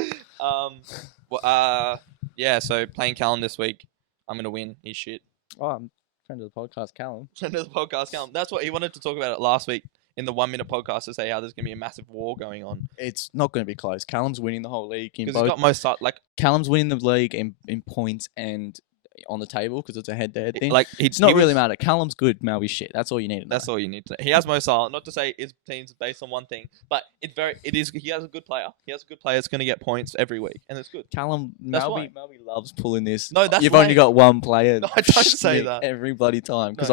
Yeah. So playing Callum this week, I'm gonna win. He's shit. Oh, I'm friend of the podcast, Callum. Friend of the podcast, Callum. That's what he wanted to talk about it last week in the 1 minute podcast to say how there's gonna be a massive war going on. It's not going to be close. Callum's winning the whole league. Because he's got most Callum's winning the league in points and on the table because it's a head-to-head thing. It's not really matter. Callum's good. Malby's shit. That's all you need to know. That's all you need to know. He has most style. Not to say his team's based on one thing, but he has a good player. He has a good player that's going to get points every week, and it's good. Malby loves pulling this. No, that's you've only got one player. No, I don't say that every bloody time because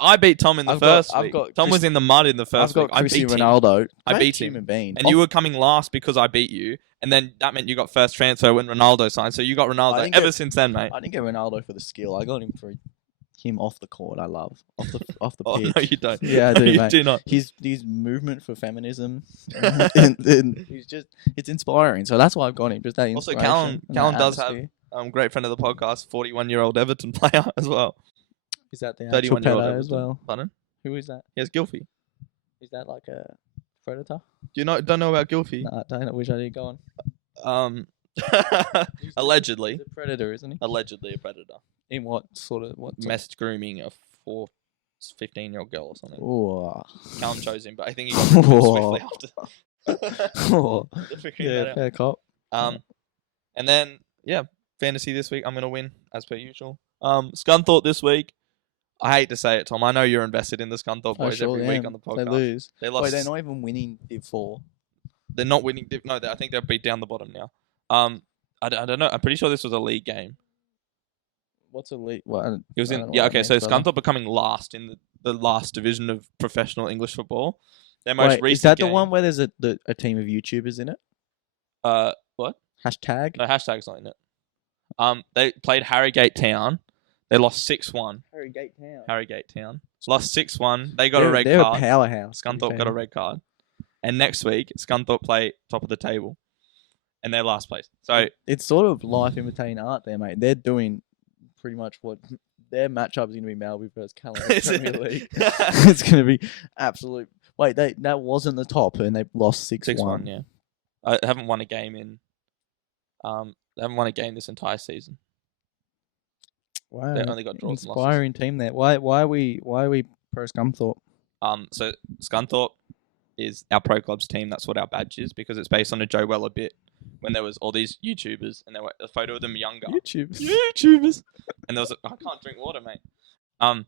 I beat Tom in the first week. Tom was in the mud in the first week. I've got Cristiano Ronaldo. I beat him. And you were coming last because I beat you. And then that meant you got first transfer when Ronaldo signed. So you got Ronaldo ever since then, mate. I didn't get Ronaldo for the skill. I got him for him off the court. I love off the Oh, pitch. no, you don't. Yeah, I do, you mate. do not. His movement for feminism, and it's inspiring. So that's why I've got him. Just that also, inspiration. Callum does have great friend of the podcast, 41-year-old Everton player as well. Is that the actual 31-year-old as well? Pardon? Who is that? He has Gylfi. Is that like a predator? Don't know about Gylfi? No, I don't. I wish I did. Go on. Allegedly. He's a predator, isn't he? Allegedly a predator. In what sort of message grooming a 15-year-old girl or something. Ooh. Callum chose him, but I think he got swiftly after. Yeah, fair cop. And then fantasy this week I'm gonna win as per usual. Scunthorpe this week. I hate to say it, Tom. I know you're invested in the Scunthorpe boys every week on the podcast. They lose. They lost. Wait, they're not even winning Div 4. They're not winning. No, I think they'll be down the bottom now. I don't know. I'm pretty sure this was a league game. What's a league? Well, it was in. Yeah, okay. So Scunthorpe are coming last in the last division of professional English football. Their most recent. Is that the one where there's a team of YouTubers in it? What? Hashtag? No, hashtag's not in it. They played Harrogate Town. They lost 6-1. Harrogate Town. Lost 6-1. They got a red card. They're a powerhouse. Scunthorpe got a red card. And next week, Scunthorpe play top of the table. And they're last place. So it's sort of life imitating art there, mate. They're doing pretty much what their matchup is going to be Malby versus Callum in the Premier League. It's going to be absolute. Wait, that wasn't the top and they lost 6-1. Yeah. I haven't won a game in. They haven't won a game this entire season. Wow. They only got draws. Inspiring team there. Why are we pro Scunthorpe? So Scunthorpe is our pro clubs team. That's what our badge is because it's based on a Joe Weller bit when there was all these YouTubers and there were a photo of them younger. YouTubers. And there was I can't drink water, mate. And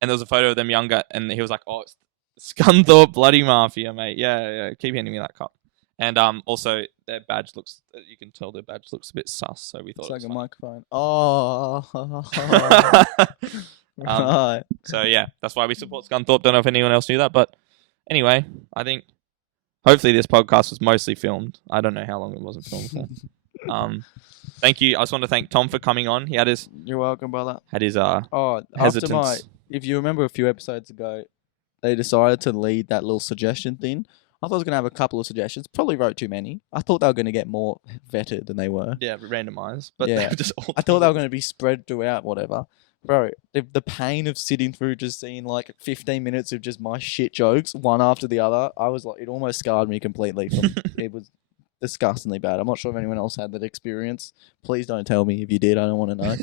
there was a photo of them younger and he was like, "Oh, it's Scunthorpe bloody mafia, mate." Yeah. Keep handing me that cup. And also their badge looks. You can tell their badge looks a bit sus. So we thought it's like a funny. microphone. Oh. Right. So yeah, that's why we support Scunthorpe. Don't know if anyone else knew that, but anyway, I think hopefully this podcast was mostly filmed. I don't know how long it wasn't filmed for. Thank you. I just want to thank Tom for coming on. He had his. You're welcome, brother. Had his hesitance. If you remember a few episodes ago, they decided to lead that little suggestion thing. I thought I was going to have a couple of suggestions. Probably wrote too many. I thought they were going to get more vetted than they were. Yeah, randomized. But yeah, they were just all I thought they were going to be spread throughout, whatever. Bro, the pain of sitting through just seeing like 15 minutes of just my shit jokes, one after the other, I was like, it almost scarred me completely. It was disgustingly bad. I'm not sure if anyone else had that experience. Please don't tell me if you did. I don't want to know.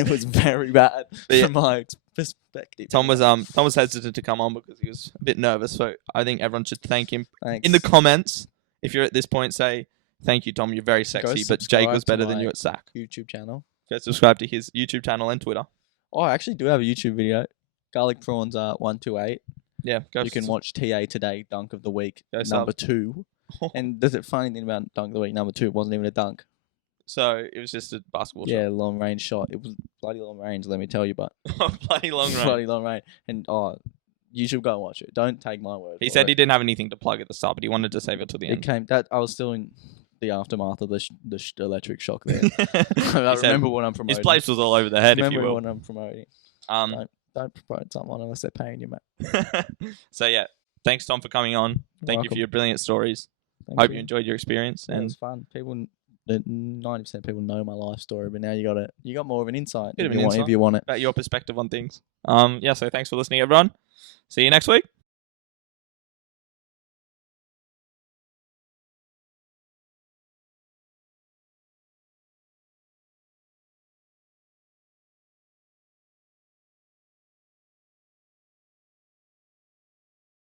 It was very bad from my perspective. Tom was hesitant to come on because he was a bit nervous. So I think everyone should thank him. Thanks. In the comments. If you're at this point, say Thank you, Tom. You're very sexy, but Jake subscribe was to better than my you at Sack. YouTube channel. Go subscribe to his YouTube channel and Twitter. Oh, I actually do have a YouTube video. Garlic prawns 128. Yeah, go. You can watch TA Today Dunk of the Week Go number 2. And there's a funny thing about Dunk of the Week number 2. It wasn't even a dunk. So it was just a basketball shot. Yeah, long range shot. It was bloody long range, let me tell you, but Bloody long range. bloody long range. And you should go and watch it. Don't take my word. He for said it. he didn't have anything to plug at the start, but he wanted to save it till the It end. came that I was still in the aftermath of the electric shock there. I He said remember what I'm promoting. his place was all over the head, if you remember will. what I'm promoting. Don't promote someone unless they're paying you, mate. So yeah, thanks Tom for coming on. Thank you for your brilliant stories. Hope you enjoyed your experience. Yeah, And it was fun. 90% of people know my life story, but now you got more of an insight. Bit of if an you want, insight. if you want it. about your perspective on things. Yeah, so thanks for listening, everyone. See you next week.